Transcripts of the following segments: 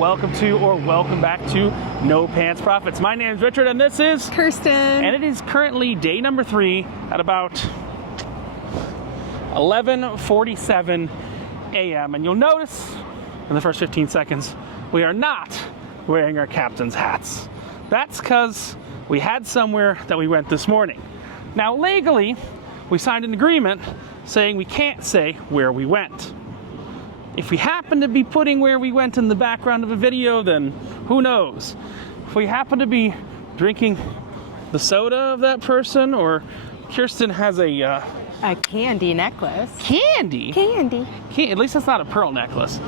welcome to or welcome back to No Pants Profits. My name is Richard and this is Kirsten. And it is currently day number 3 at about 11:47 a.m. And you'll notice in the first 15 seconds, we are not wearing our captain's hats. That's because we had somewhere that we went this morning. Now legally, we signed an agreement saying we can't say where we went. If we happen to be putting where we went in the background of a video, then who knows? If we happen to be drinking the soda of that person, or Kirsten has a candy necklace. Candy? Candy. At least it's not a pearl necklace.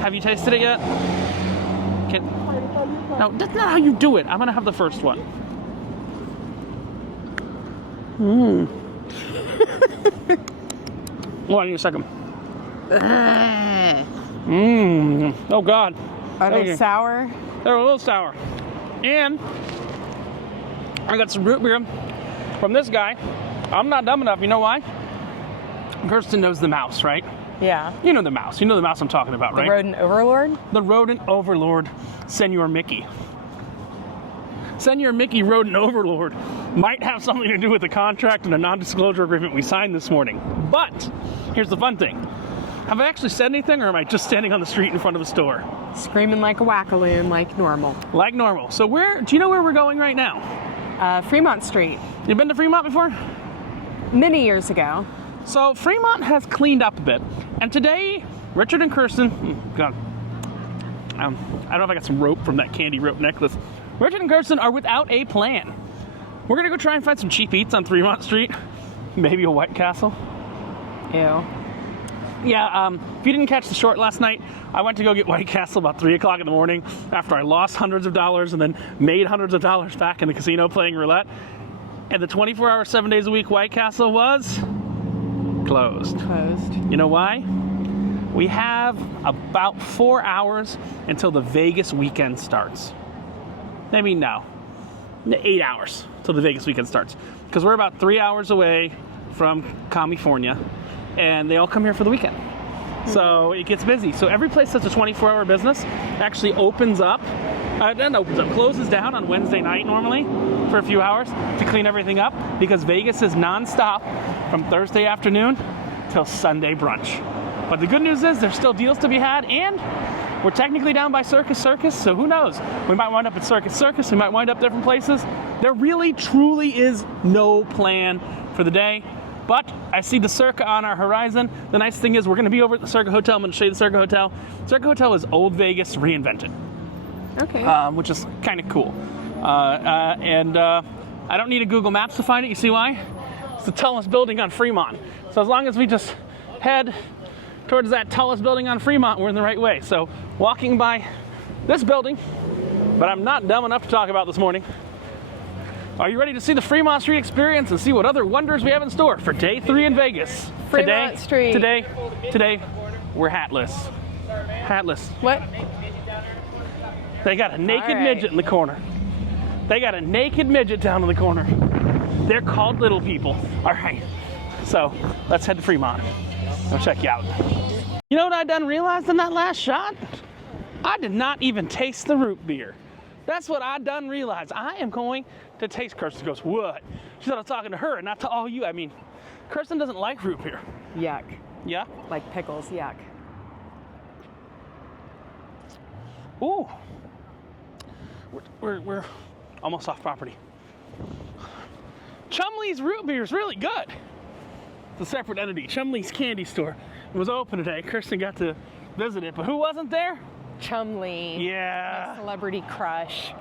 Have you tasted it yet? No, that's not how you do it. I'm gonna have the first one. Hold on, I need a second. Oh God. Are they sour? They're a little sour. And I got some root beer from this guy. I'm not dumb enough. You know why? Kirsten knows the mouse, right? Yeah. You know the mouse. You know the mouse I'm talking about, right? The rodent overlord? The rodent overlord, Senor Mickey. Senor Mickey, rodent overlord, might have something to do with the contract and a non-disclosure agreement we signed this morning. But here's the fun thing. Have I actually said anything, or am I just standing on the street in front of a store? Screaming like a wackaloon, like normal. Like normal. So do you know where we're going right now? Fremont Street. You been to Fremont before? Many years ago. So Fremont has cleaned up a bit. And today, Richard and Kirsten, God, I don't know if I got some rope from that candy rope necklace. Richard and Kirsten are without a plan. We're gonna go try and find some cheap eats on Fremont Street. Maybe a White Castle. Ew. Yeah, if you didn't catch the short last night, I went to go get White Castle about 3 o'clock in the morning after I lost hundreds of dollars and then made hundreds of dollars back in the casino playing roulette. And the 24-hour, 7 days a week White Castle was closed. Closed. You know why? We have about 4 hours until the Vegas weekend starts. Maybe no, 8 hours till the Vegas weekend starts. Because we're about 3 hours away from California, and they all come here for the weekend. So it gets busy. So every place that's a 24-hour business actually closes down on Wednesday night normally for a few hours to clean everything up, because Vegas is nonstop from Thursday afternoon till Sunday brunch. But the good news is there's still deals to be had, and we're technically down by Circus, so who knows? We might wind up at Circus, we might wind up different places. There really, truly is no plan for the day. But I see the Circa on our horizon. The nice thing is we're going to be over at the Circa Hotel. I'm going to show you the Circa Hotel. Circa Hotel is old Vegas reinvented. Okay. Which is kind of cool. I don't need a Google Maps to find it. You see why? It's the tallest building on Fremont. So as long as we just head towards that tallest building on Fremont, we're in the right way. So walking by this building, but I'm not dumb enough to talk about this morning. Are you ready to see the Fremont Street experience and see what other wonders we have in store for day 3 in Vegas? Fremont Street. Today, we're hatless. Hatless. What? They got a naked midget in the corner. They got a naked midget down in the corner. They're called little people. All right. So let's head to Fremont. I'll check you out. You know what I done realized in that last shot? I did not even taste the root beer. That's what I done realized. I am going to taste. Kirsten goes, what? She thought I was talking to her and not to all you. I mean, Kirsten doesn't like root beer. Yuck. Yeah? Like pickles, yuck. Ooh. We're almost off property. Chumley's root beer is really good. It's a separate entity. Chumley's candy store. It was open today. Kirsten got to visit it, but who wasn't there? Chumley. Yeah. My celebrity crush.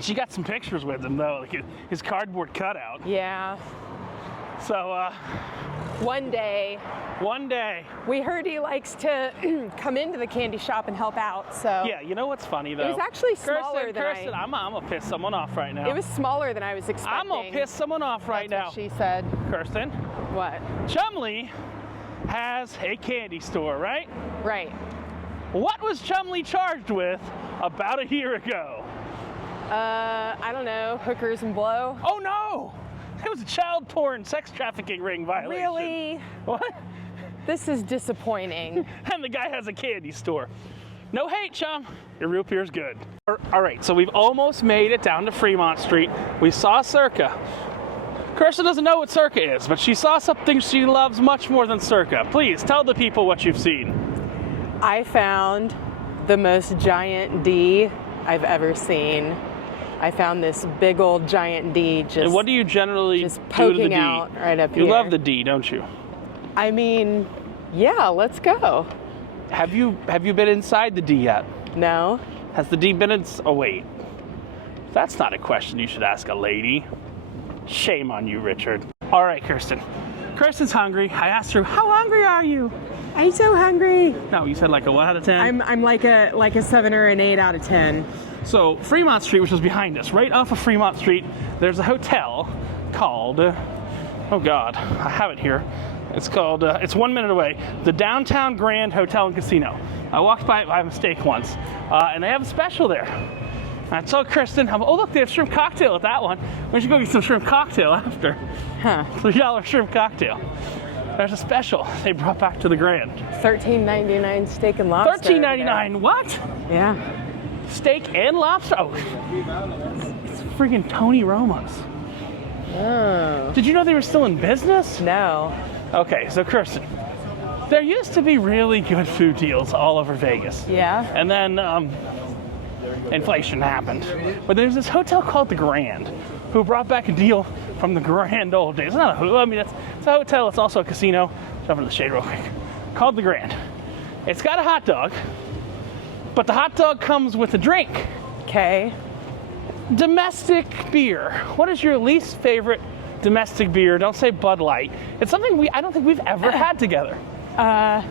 She got some pictures with him though, like his cardboard cutout. Yeah. So, One day. We heard he likes to come into the candy shop and help out, so. Yeah, you know what's funny though? It was actually smaller Kirsten, I'm gonna piss someone off right now. It was smaller than I was expecting. I'm gonna piss someone off right now. That's what she said. Kirsten. What? Chumley has a candy store, right? Right. What was Chumley charged with about a year ago? I don't know, hookers and blow? Oh no! It was a child porn sex trafficking ring violation. Really? What? This is disappointing. And the guy has a candy store. No hate, chum. Your root beer's good. All right, so we've almost made it down to Fremont Street. We saw Circa. Kirsten doesn't know what Circa is, but she saw something she loves much more than Circa. Please, tell the people what you've seen. I found the most giant D I've ever seen. I found this big old giant D just. And what do you generally just do to the poking D? out right up here? You love the D, don't you? I mean, yeah, let's go. Have you been inside the D yet? No. Has the D been in? Oh wait, that's not a question you should ask a lady. Shame on you, Richard. All right, Kirsten. Kirsten's hungry. I asked her, "How hungry are you?" I'm so hungry. No, you said like a what out of 10? I'm like a 7 or an 8 out of 10. So Fremont Street, which is behind us, right off of Fremont Street, there's a hotel called, oh God, I have it here. It's called, it's 1 minute away, the Downtown Grand Hotel and Casino. I walked by it by mistake once, and they have a special there. I told Kristen, oh look, they have shrimp cocktail at that one. We should go get some shrimp cocktail after. Huh. $3 shrimp cocktail. There's a special they brought back to the Grand. $13.99 steak and lobster. $13.99, what? Yeah. Steak and lobster? Oh, it's freaking Tony Roma's. Oh. Did you know they were still in business? No. Okay, so Kirsten, there used to be really good food deals all over Vegas. Yeah. And then inflation happened. But there's this hotel called the Grand who brought back a deal from the grand old days. It's not a, I mean, it's a hotel. It's also a casino. Jump into the shade real quick. Called the Grand. It's got a hot dog, but the hot dog comes with a drink. Okay. Domestic beer. What is your least favorite domestic beer? Don't say Bud Light. It's something I don't think we've ever had together. Okay.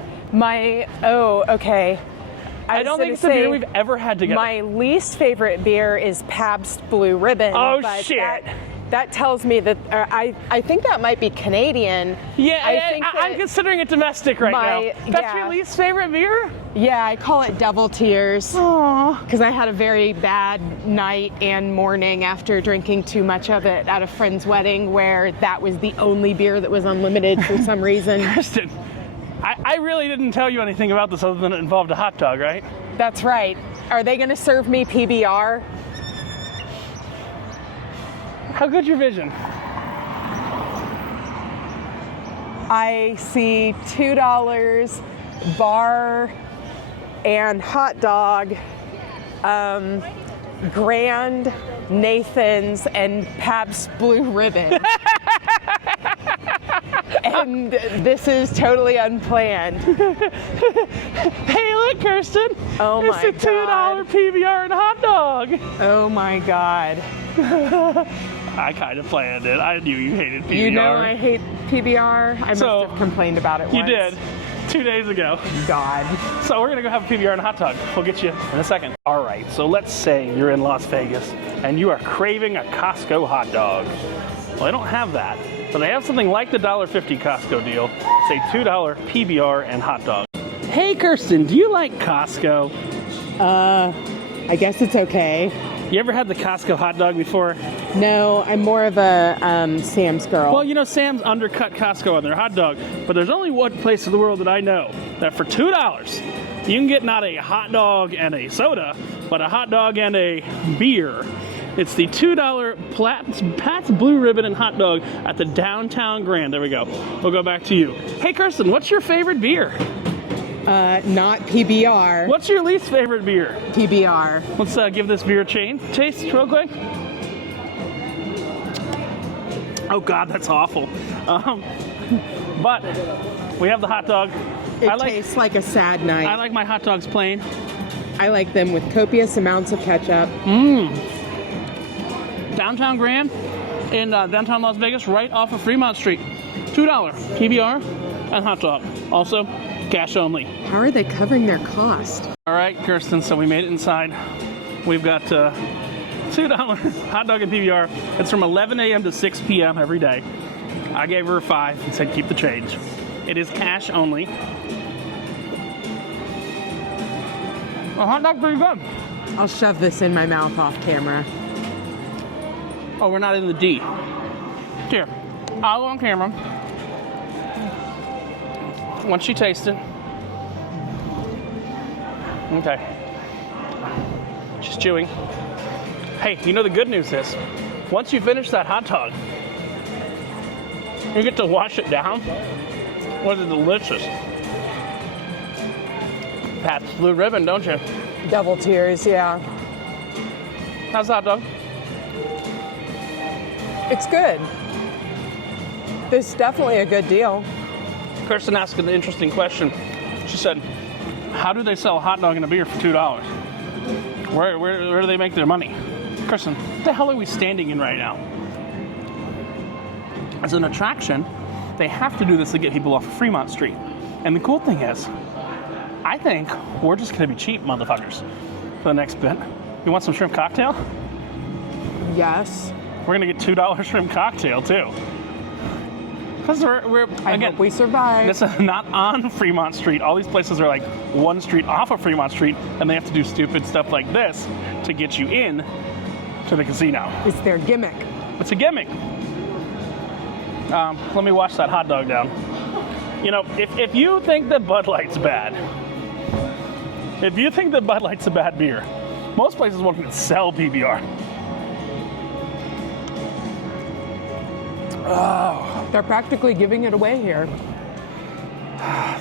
I don't think it's a beer we've ever had together. My least favorite beer is Pabst Blue Ribbon. Oh, but shit. That tells me that I think that might be Canadian. Yeah, I'm considering it domestic right now. That's your least favorite beer? Yeah, I call it Devil Tears. Aww. Because I had a very bad night and morning after drinking too much of it at a friend's wedding where that was the only beer that was unlimited for some reason. Kristen, I really didn't tell you anything about this other than it involved a hot dog, right? That's right. Are they going to serve me PBR? How good's your vision? I see $2 bar and hot dog, Grand, Nathan's, and Pabst Blue Ribbon. And this is totally unplanned. Hey, look, Kirsten. Oh my God. It's a $2 PBR and a hot dog. Oh my God. I kind of planned it. I knew you hated PBR. You know I hate PBR. I must have complained about it once. You did. 2 days ago. God. So we're gonna go have a PBR and a hot dog. We'll get you in a second. All right, so let's say you're in Las Vegas and you are craving a Costco hot dog. Well, they don't have that, but they have something like the $1.50 Costco deal. It's a $2 PBR and hot dog. Hey, Kirsten, do you like Costco? I guess it's okay. You ever had the Costco hot dog before? No, I'm more of a Sam's girl. Well, you know, Sam's undercut Costco on their hot dog, but there's only one place in the world that I know that for $2, you can get not a hot dog and a soda, but a hot dog and a beer. It's the $2 Pabst Blue Ribbon and hot dog at the Downtown Grand. There we go. We'll go back to you. Hey, Kirsten, what's your favorite beer? Not PBR. What's your least favorite beer? PBR. Let's give this beer a taste real quick. Oh God, that's awful. But we have the hot dog. It tastes like a sad night. I like my hot dogs plain. I like them with copious amounts of ketchup. Downtown Grand in downtown Las Vegas, right off of Fremont Street. $2 PBR and hot dog. Also, cash only. How are they covering their cost? All right, Kirsten, so we made it inside. We've got $2 hot dog and PBR. It's from 11 a.m. to 6 p.m. every day. I gave her a 5 and said keep the change. It is cash only. The hot dog's pretty good. I'll shove this in my mouth off camera. Oh, we're not in the D. Here, I'll go on camera. Once you taste it. Okay. She's chewing. Hey, you know the good news is, once you finish that hot dog, you get to wash it down. What is delicious. Pabst Blue Ribbon, don't you? Double tears, yeah. How's the hot dog? It's good. It's definitely a good deal. Kirsten asked an interesting question. She said, how do they sell a hot dog and a beer for $2? Where do they make their money? Kirsten, what the hell are we standing in right now? As an attraction, they have to do this to get people off of Fremont Street. And the cool thing is, I think we're just gonna be cheap motherfuckers for the next bit. You want some shrimp cocktail? Yes. We're gonna get $2 shrimp cocktail too. Because we're I hope we survive. This is not on Fremont Street. All these places are like one street off of Fremont Street, and they have to do stupid stuff like this to get you in to the casino. It's their gimmick. It's a gimmick. Let me wash that hot dog down. You know, if you think that Bud Light's bad, if you think that Bud Light's a bad beer, most places won't even sell PBR. Oh. They're practically giving it away here.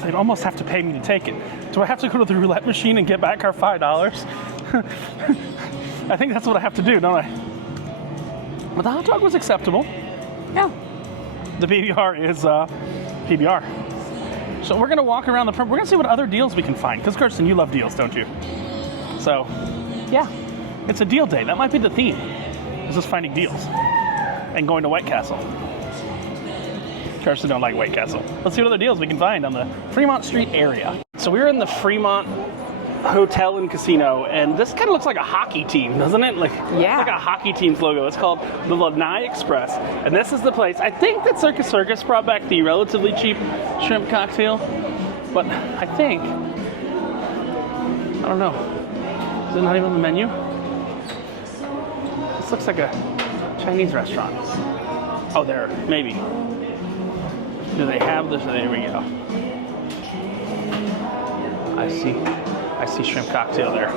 They'd almost have to pay me to take it. Do I have to go to the roulette machine and get back our $5? I think that's what I have to do, don't I? But the hot dog was acceptable. Yeah. The PBR is PBR. So we're gonna walk around the we're gonna see what other deals we can find. Because Kirsten, you love deals, don't you? So, yeah, it's a deal day. That might be the theme. It's just finding deals and going to White Castle. Kirsten don't like White Castle. Let's see what other deals we can find on the Fremont Street area. So we're in the Fremont Hotel and Casino, and this kind of looks like a hockey team, doesn't it? Like, yeah. It's like a hockey team's logo. It's called the Lanai Express, and this is the place. I think that Circus Circus brought back the relatively cheap shrimp cocktail, but I think, I don't know. Is it not even on the menu? This looks like a Chinese restaurant. Oh, there, maybe. Do they have this? There we go. I see shrimp cocktail there.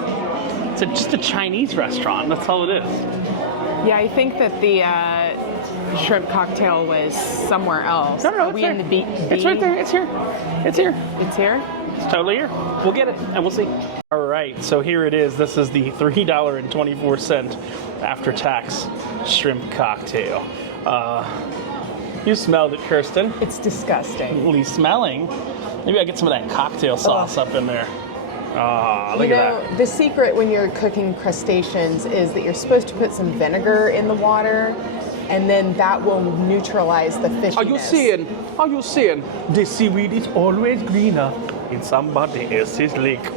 It's just a Chinese restaurant. That's all it is. Yeah, I think that the shrimp cocktail was somewhere else. No, Are it's we there. in the B? It's right there. It's here. It's here. It's here? It's totally here. We'll get it, and we'll see. All right, so here it is. This is the $3.24 after-tax shrimp cocktail. You smelled it, Kirsten. It's disgusting. Holy smelling. Maybe I get some of that cocktail sauce up in there. Ah, look at that. The secret when you're cooking crustaceans is that you're supposed to put some vinegar in the water, and then that will neutralize the fishiness. Are you saying the seaweed is always greener in somebody else's lake?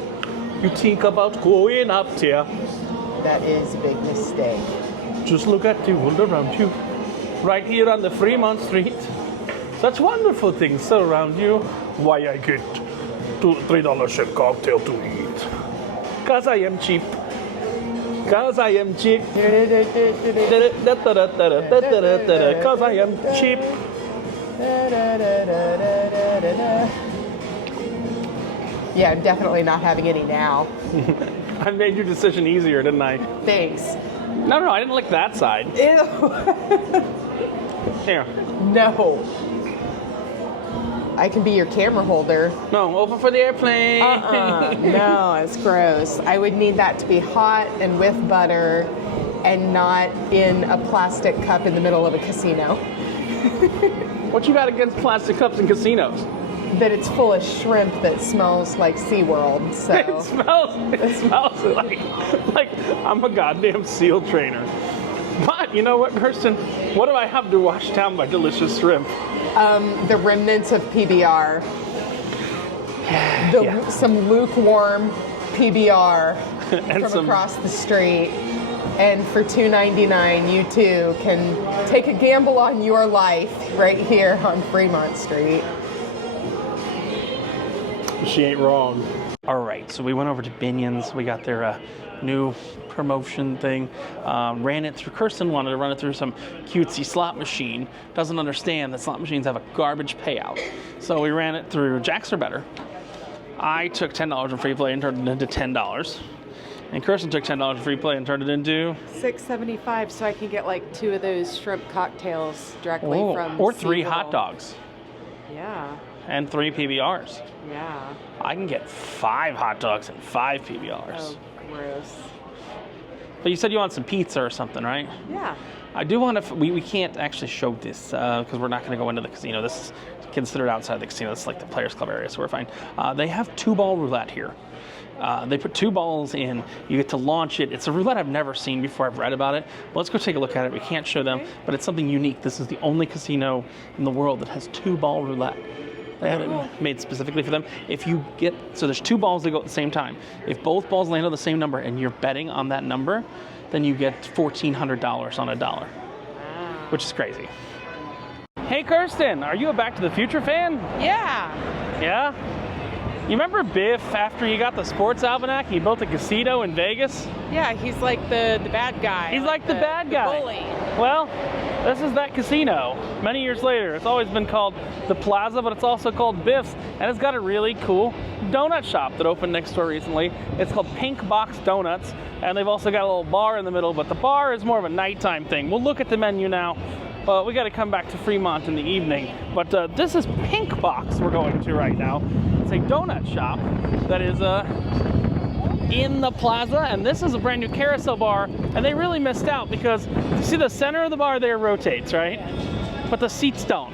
You think about going up there. That is a big mistake. Just look at the world around you. Right here on the Fremont Street. Such wonderful things surround you. Why I get $3 shrimp cocktail to eat. Cause I am cheap. Cause I am cheap. Cause I am cheap. Yeah, I'm definitely not having any now. I made your decision easier, didn't I? Thanks. No, I didn't like that side. Ew. Here. No. I can be your camera holder. No, open for the airplane. No, it's gross. I would need that to be hot and with butter and not in a plastic cup in the middle of a casino. What you got against plastic cups in casinos? That it's full of shrimp that smells like SeaWorld, so. It smells like I'm a goddamn SEAL trainer. But you know what, Kirsten? What do I have to wash down my delicious shrimp? The remnants of PBR. Some lukewarm PBR and from across the street. And for $2.99, you too can take a gamble on your life right here on Fremont Street. She ain't wrong. All right, so we went over to Binion's. We got their new promotion thing. Ran it through. Kirsten wanted to run it through some cutesy slot machine. Doesn't understand that slot machines have a garbage payout. So we ran it through Jacks Are Better. I took $10 in free play and turned it into $10. And Kirsten took $10 in free play and turned it into $6.75, so I can get like 2 of those shrimp cocktails directly from or 3 Seagull. hot dogs. Yeah. And 3 PBRs. Yeah. I can get 5 hot dogs and 5 PBRs. Oh, gross. But you said you want some pizza or something, right? Yeah. I do want to. We can't actually show this because we're not going to go into the casino. This is considered outside the casino. It's like the Players Club area, so we're fine. They have 2-ball roulette here. They put 2 balls in. You get to launch it. It's a roulette I've never seen before. I've read about it. But let's go take a look at it. We can't show them, but it's something unique. This is the only casino in the world that has 2-ball roulette. They have it made specifically for them. If you get, so there's 2 balls that go at the same time. If both balls land on the same number and you're betting on that number, then you get $1,400 on a dollar, which is crazy. Hey Kirsten, are you a Back to the Future fan? Yeah. Yeah? You remember Biff after he got the sports almanac? He built a casino in Vegas? Yeah, he's like the bad guy. He's like the bad guy. The bully. Well, this is that casino. Many years later, it's always been called the Plaza, but it's also called Biff's, and it's got a really cool donut shop that opened next door recently. It's called Pink Box Donuts, and they've also got a little bar in the middle, but the bar is more of a nighttime thing. We'll look at the menu now. Well, we got to come back to Fremont in the evening, but this is Pink Box we're going to right now. It's a donut shop that is in the plaza, and this is a brand new carousel bar, and they really missed out because you see the center of the bar there rotates, right? But the seats don't.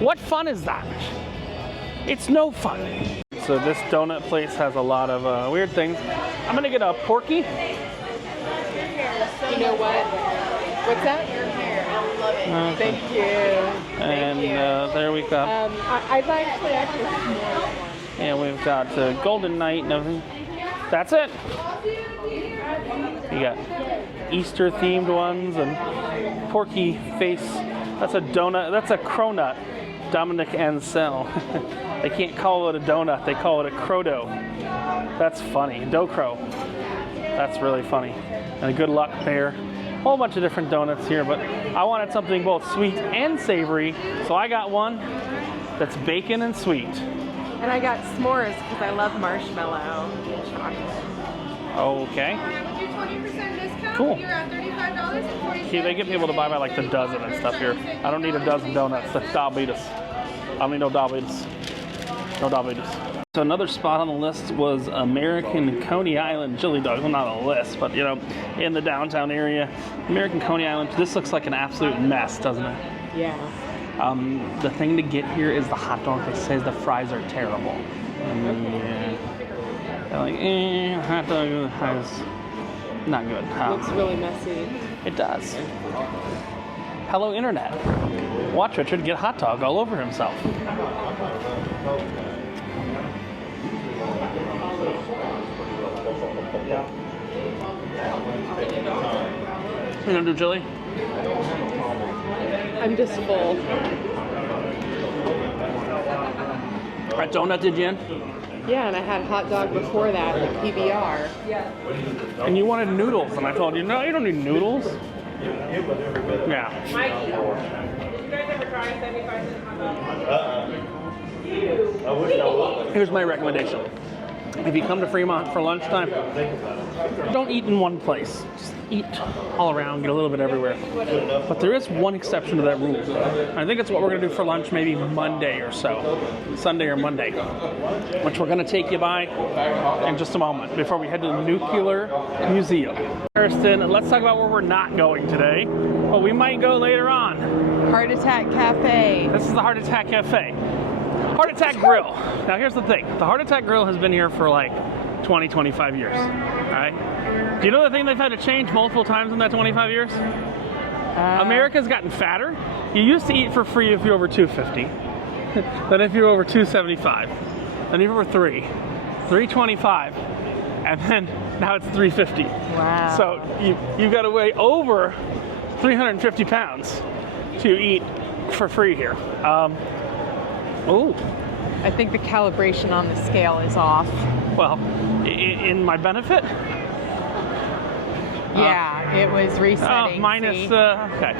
What fun is that? It's no fun. So this donut place has a lot of weird things. I'm gonna get a Porky. You know what? What's that? Your hair. I love it. Thank you. And there we've got. I'd actually more. And we've got Golden Knight and everything. That's it. You got Easter themed ones and Porky face. That's a donut. That's a cronut. Dominic Ansel. They can't call it a donut. They call it a crodo. That's funny. Docro. That's really funny. And a good luck bear. Whole bunch of different donuts here, but I wanted something both sweet and savory, so I got one that's bacon and sweet. And I got s'mores because I love marshmallow and chocolate. Okay. Do 20% discount. Cool. You're at $35.40. See, they get people to buy by like the dozen and stuff here. I don't need a dozen donuts. That's diabetes. I don't need no diabetes. No diabetes. So another spot on the list was American Coney Island chili dogs. Well, not on the list, but you know, in the downtown area. American Coney Island. This looks like an absolute mess, doesn't it? Yeah. The thing to get here is the hot dog. They say the fries are terrible. Yeah. They're like, hot dog is not good. Looks really messy. It does. Hello, Internet. Watch Richard get hot dog all over himself. You gonna do chili? I'm just full. That donut did you in? Yeah, and I had hot dog before that, the PBR. And you wanted noodles, and I told you, no, you don't need noodles. Yeah. Here's my recommendation. If you come to Fremont for lunchtime, don't eat in one place. Just eat all around, get a little bit everywhere. But there is one exception to that rule. I think it's what we're going to do for lunch maybe Monday or so. Sunday or Monday. Which we're going to take you by in just a moment before we head to the Nuclear Museum. Kirsten, let's talk about where we're not going today. But we might go later on. Heart Attack Cafe. This is the Heart Attack Cafe. Heart Attack Grill. Now here's the thing. The Heart Attack Grill has been here for like 20, 25 years. Alright? Do you know the thing they've had to change multiple times in that 25 years? America's gotten fatter. You used to eat for free if you're over 250. Then if you're over 275. Then if you're over 325. And then now it's 350. Wow. So you've got to weigh over 350 pounds to eat for free here. Ooh. I think the calibration on the scale is off. Well, in my benefit? Yeah, it was resetting. Minus, see? okay.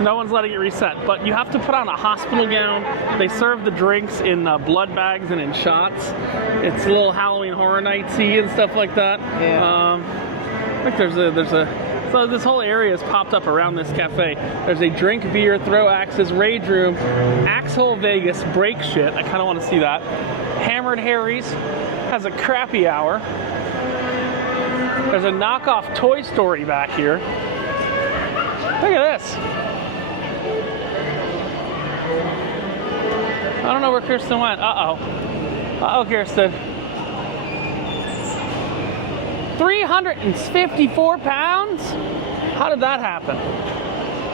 No one's letting it reset, but you have to put on a hospital gown. They serve the drinks in blood bags and in shots. It's a little Halloween Horror Nights-y and stuff like that. Yeah. I think so this whole area has popped up around this cafe. There's a drink, beer, throw axes, rage room, Axhole Vegas, break shit. I kind of want to see that. Hammered Harry's has a crappy hour. There's a knockoff Toy Story back here. Look at this. I don't know where Kirsten went. Uh-oh. Uh-oh, Kirsten. 354 pounds? How did that happen?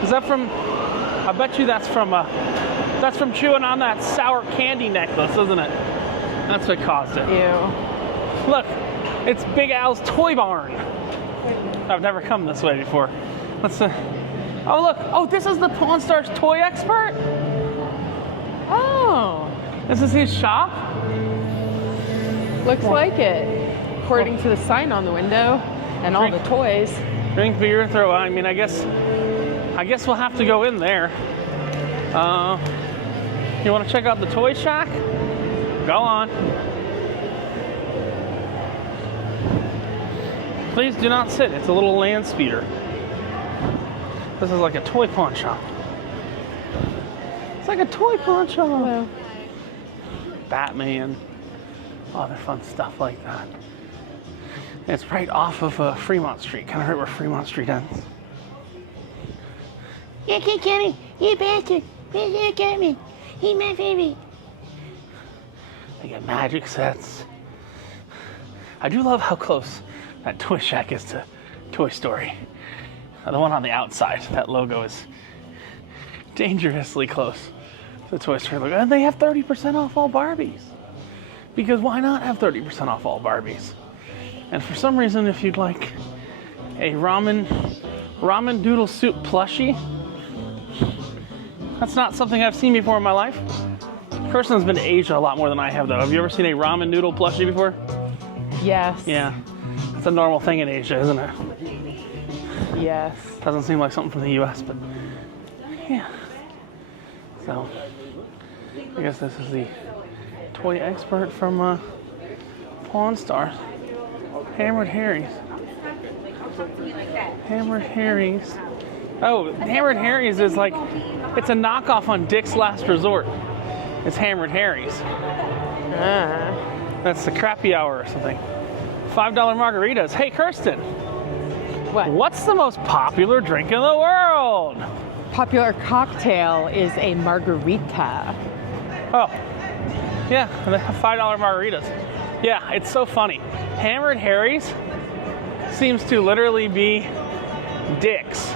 Is that from, I bet you that's from chewing on that sour candy necklace, isn't it? That's what caused it. Ew. Look, it's Big Al's Toy Barn. I've never come this way before. Let's oh look, oh, this is the Pawn Stars Toy Expert? Oh. This is his shop? Looks like it. According to the sign on the window and all the toys. Drink, beer, throw. I mean, I guess we'll have to go in there. You want to check out the toy shack? Go on. Please do not sit. It's a little land speeder. This is like a toy pawn shop. It's like a toy pawn shop. Hello. Batman. Other fun stuff like that. It's right off of Fremont Street, kind of right where Fremont Street ends. You can't get me, you bastard. You can't get me. He's my favorite. They got magic sets. I do love how close that toy shack is to Toy Story. The one on the outside, that logo is dangerously close to the Toy Story logo. And they have 30% off all Barbies. Because why not have 30% off all Barbies? And for some reason, if you'd like a ramen noodle soup plushie, that's not something I've seen before in my life. Kirsten's been to Asia a lot more than I have, though. Have you ever seen a ramen noodle plushie before? Yes. Yeah, it's a normal thing in Asia, isn't it? Yes. Doesn't seem like something from the U.S., but yeah. So, I guess this is the toy expert from Pawn Stars. Hammered Harry's. Hammered Harry's. Oh, Hammered Harry's is like, it's a knockoff on Dick's Last Resort. It's Hammered Harry's. That's the crappy hour or something. $5 margaritas. Hey, Kirsten. What? What's the most popular drink in the world? Popular cocktail is a margarita. Oh, yeah, they have $5 margaritas. Yeah, it's so funny. Hammered Harry's seems to literally be Dick's.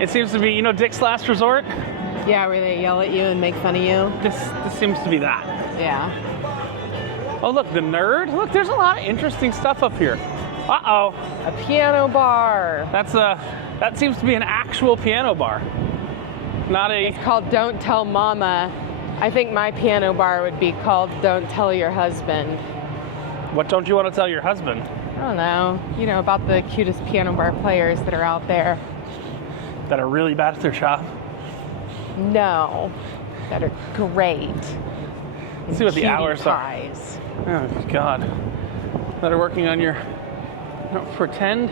It seems to be, you know, Dick's Last Resort? Yeah, where they yell at you and make fun of you. This seems to be that. Yeah. Oh, look, the Nerd. Look, there's a lot of interesting stuff up here. Uh-oh. A piano bar. That seems to be an actual piano bar. Not a... It's called Don't Tell Mama. I think my piano bar would be called Don't Tell Your Husband. What don't you want to tell your husband? I don't know. You know, about the cutest piano bar players that are out there. That are really bad at their job? No. That are great. Let's see what the Cutie hours pies. are. Oh, God. That are working on your... Pretend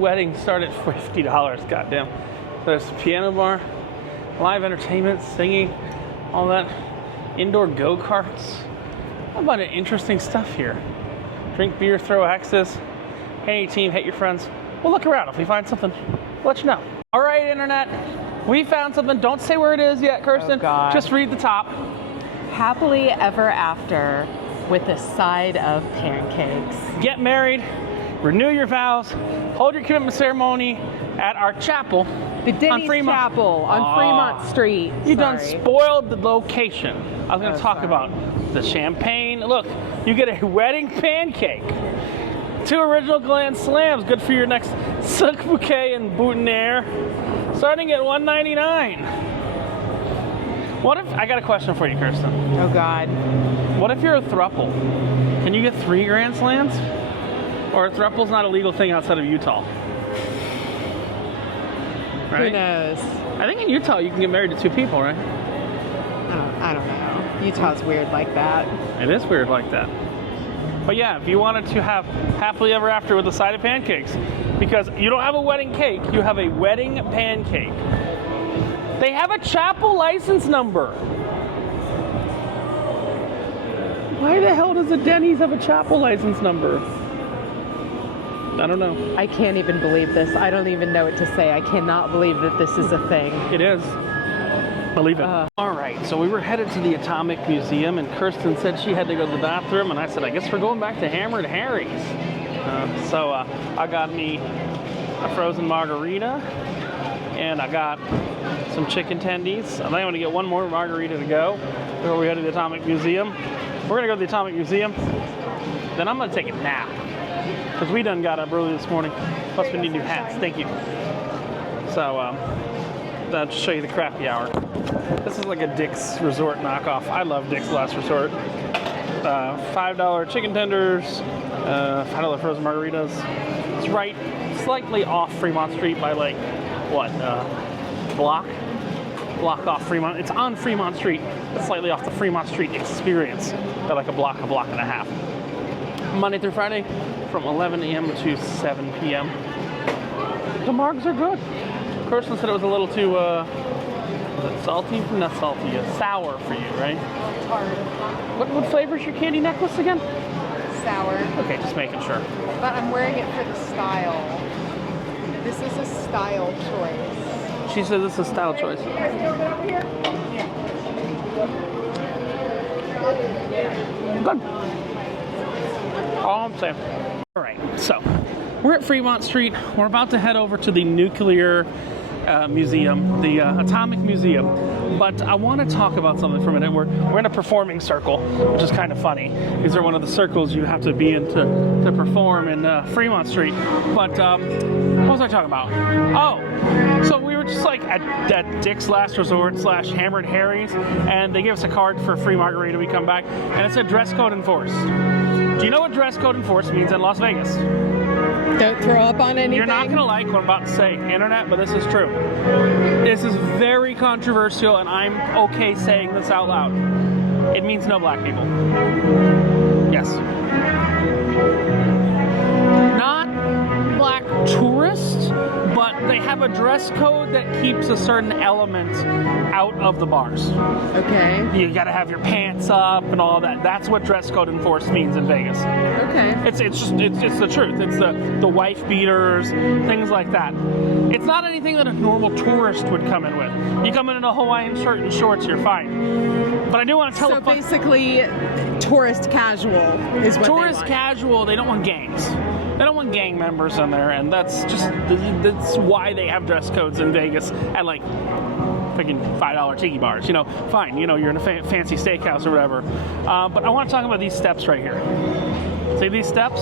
weddings start at $50. Goddamn. There's a piano bar, live entertainment, singing, all that. Indoor go-karts. A bunch of interesting stuff here. Drink beer, throw axes. Hey team, hate your friends. We'll look around. If we find something, we'll let you know. All right, Internet. We found something. Don't say where it is yet, Kirsten. Oh, God. Just read the top. Happily ever after with a side of pancakes. Get married, renew your vows, hold your commitment ceremony at our chapel. The Denny's on Fremont. Chapel on Fremont Street. You done Sorry. spoiled the location. I was going to talk sorry. about the champagne. Look, you get a wedding pancake. 2 original Grand Slams, good for your next silk bouquet and boutonniere. Starting at $1.99. What if, I got a question for you, Kirsten. Oh, God. What if you're a throuple? Can you get 3 Grand Slams? Or a throuple's not a legal thing outside of Utah? Right? Who knows? I think in Utah you can get married to 2 people, right? I don't know. Utah's weird like that. It is weird like that. But yeah, if you wanted to have happily ever after with a side of pancakes, because you don't have a wedding cake, you have a wedding pancake. They have a chapel license number. Why the hell does a Denny's have a chapel license number? I don't know. I can't even believe this. I don't even know what to say. I cannot believe that this is a thing. It is. Believe it. All right, so we were headed to the Atomic Museum, and Kirsten said she had to go to the bathroom, and I said, I guess we're going back to Hammered Harry's. So I got me a frozen margarita, and I got some chicken tendies. I think I'm going to get one more margarita to go before we head to the Atomic Museum. We're going to go to the Atomic Museum, then I'm going to take a nap, because we done got up early this morning. Plus we need new hats. Thank you. So, I'll just show you the crappy hour. This is like a Dick's Resort knockoff. I love Dick's Last Resort. $5 chicken tenders, $5 frozen margaritas. It's right slightly off Fremont Street by like, what, block off Fremont. It's on Fremont Street, but slightly off the Fremont Street experience by like a block and a half. Monday through Friday from 11 a.m. to 7 p.m. The margs are good. Kirsten said it was a little too, was it salty? Not salty, sour for you, right? What flavor is your candy necklace again? Sour. Okay, just making sure. But I'm wearing it for the style. This is a style choice. She says it's a style choice. Good. All I'm saying. All right, so we're at Fremont Street. We're about to head over to the nuclear museum, the Atomic Museum. But I want to talk about something for a minute. We're in a performing circle, which is kind of funny. These are one of the circles you have to be in to perform in Fremont Street. But what was I talking about? Oh, so we were just like at Dick's Last Resort / Hammered Harry's, and they gave us a card for a free margarita. We come back, and it said dress code enforced. Do you know what dress code enforced means in Las Vegas? Don't throw up on anything. You're not going to like what I'm about to say, internet, but this is true. This is very controversial, and I'm okay saying this out loud. It means no black people. Yes. Not black tourists, but they have a dress code that keeps a certain element out of the bars. Okay. You got to have your pants up and all that. That's what dress code enforced means in Vegas. Okay. It's the truth. It's the wife beaters, things like that. It's not anything that a normal tourist would come in with. You come in a Hawaiian shirt and shorts, you're fine. But I do want to tell So basically, tourist casual is what tourist they want. casual. They don't want gangs. They don't want gang members in there, and that's why they have dress codes in Vegas at like freaking $5 tiki bars. You know, fine. You know, you're in a fancy steakhouse or whatever. But I want to talk about these steps right here. See these steps?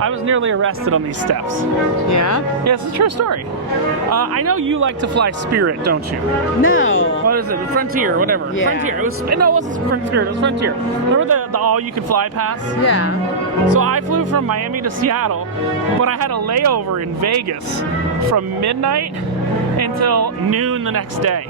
I was nearly arrested on these steps. Yeah? Yeah, it's a true story. I know you like to fly Spirit, don't you? No. What is it? Frontier, whatever. Yeah. Frontier. It wasn't Spirit. It was Frontier. Remember the all-you-can-fly pass? Yeah. So I flew from Miami to Seattle, but I had a layover in Vegas from midnight until noon the next day.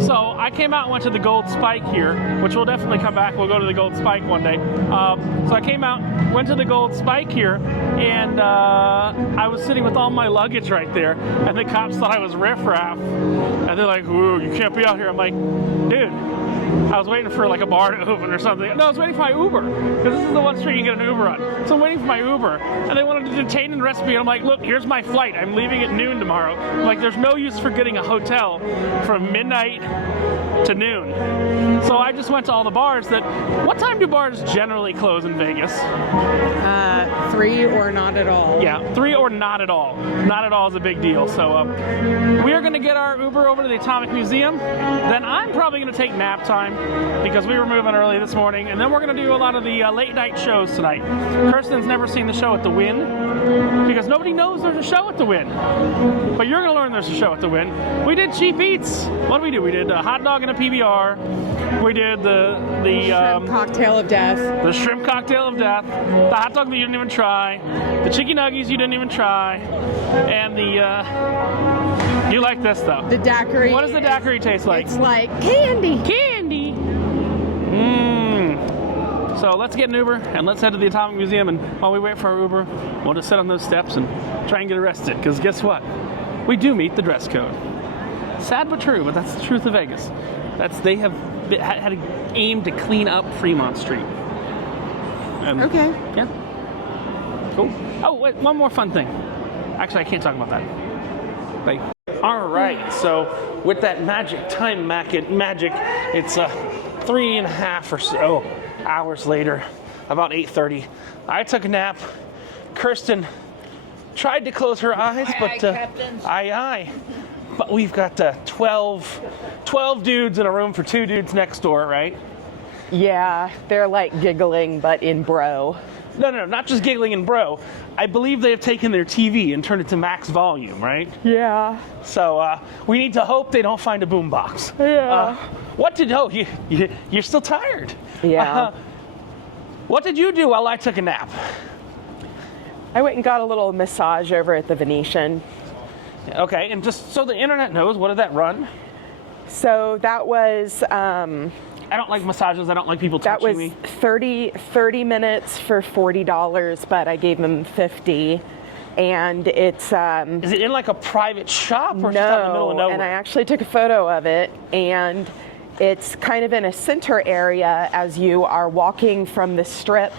So I came out and went to the Gold Spike here, which we'll definitely come back. We'll go to the Gold Spike one day. So I came out, went to the Gold Spike here, and I was sitting with all my luggage right there, and the cops thought I was riffraff. And they're like, "Ooh, you can't be out here." I'm like, dude, I was waiting for like a bar to open or something. No, I was waiting for my Uber, because this is the one street you can get an Uber on. So I'm waiting for my Uber, and they wanted to detain and arrest me. I'm like, look, here's my flight. I'm leaving at noon tomorrow. I'm like, there's no use for getting a hotel from midnight to noon. So I just went to all the bars what time do bars generally close in Vegas? 3 or not at all. Yeah, 3 or not at all. Not at all is a big deal. So we are going to get our Uber over to the Atomic Museum. Then I'm probably going to take nap time because we were moving early this morning. And then we're going to do a lot of the late night shows tonight. Kirsten's never seen the show at the Wynn because nobody knows there's a show at the Wynn. But you're going to learn there's a show at the Wynn. We did cheap eats. What did we do? We did a hot dog and a PBR. We did the Shrimp cocktail of death. The shrimp cocktail of death, the hot dog that you didn't even try, the chicken nuggets you didn't even try, and the You like this though. The daiquiri. What does the daiquiri taste like? It's like candy. Candy. So let's get an Uber and let's head to the Atomic Museum. And while we wait for our Uber, we'll just sit on those steps and try and get arrested. Because guess what? We do meet the dress code. Sad but true, but that's the truth of Vegas. They have had an aim to clean up Fremont Street. And, Okay. Yeah. Cool. Oh, wait, one more fun thing. Actually, I can't talk about that. Bye. All right, so with that magic, it's 3.5 or so hours later, about 8:30. I took a nap. Kirsten tried to close her eyes, but aye. But we've got 12 dudes in a room for 2 dudes next door, right? Yeah, they're like giggling, but in bro. No, not just giggling and bro. I believe they have taken their TV and turned it to max volume, right? Yeah. So we need to hope they don't find a boombox. Yeah. You're still tired. Yeah. What did you do while I took a nap? I went and got a little massage over at the Venetian. Okay, and just so the internet knows, what did that run? So that was I don't like massages. I don't like people that touching was me. 30 minutes for $40, but I gave them 50. And it's Is it in like a private shop or just out in the middle of nowhere? And I actually took a photo of it, and it's kind of in a center area as you are walking from the strip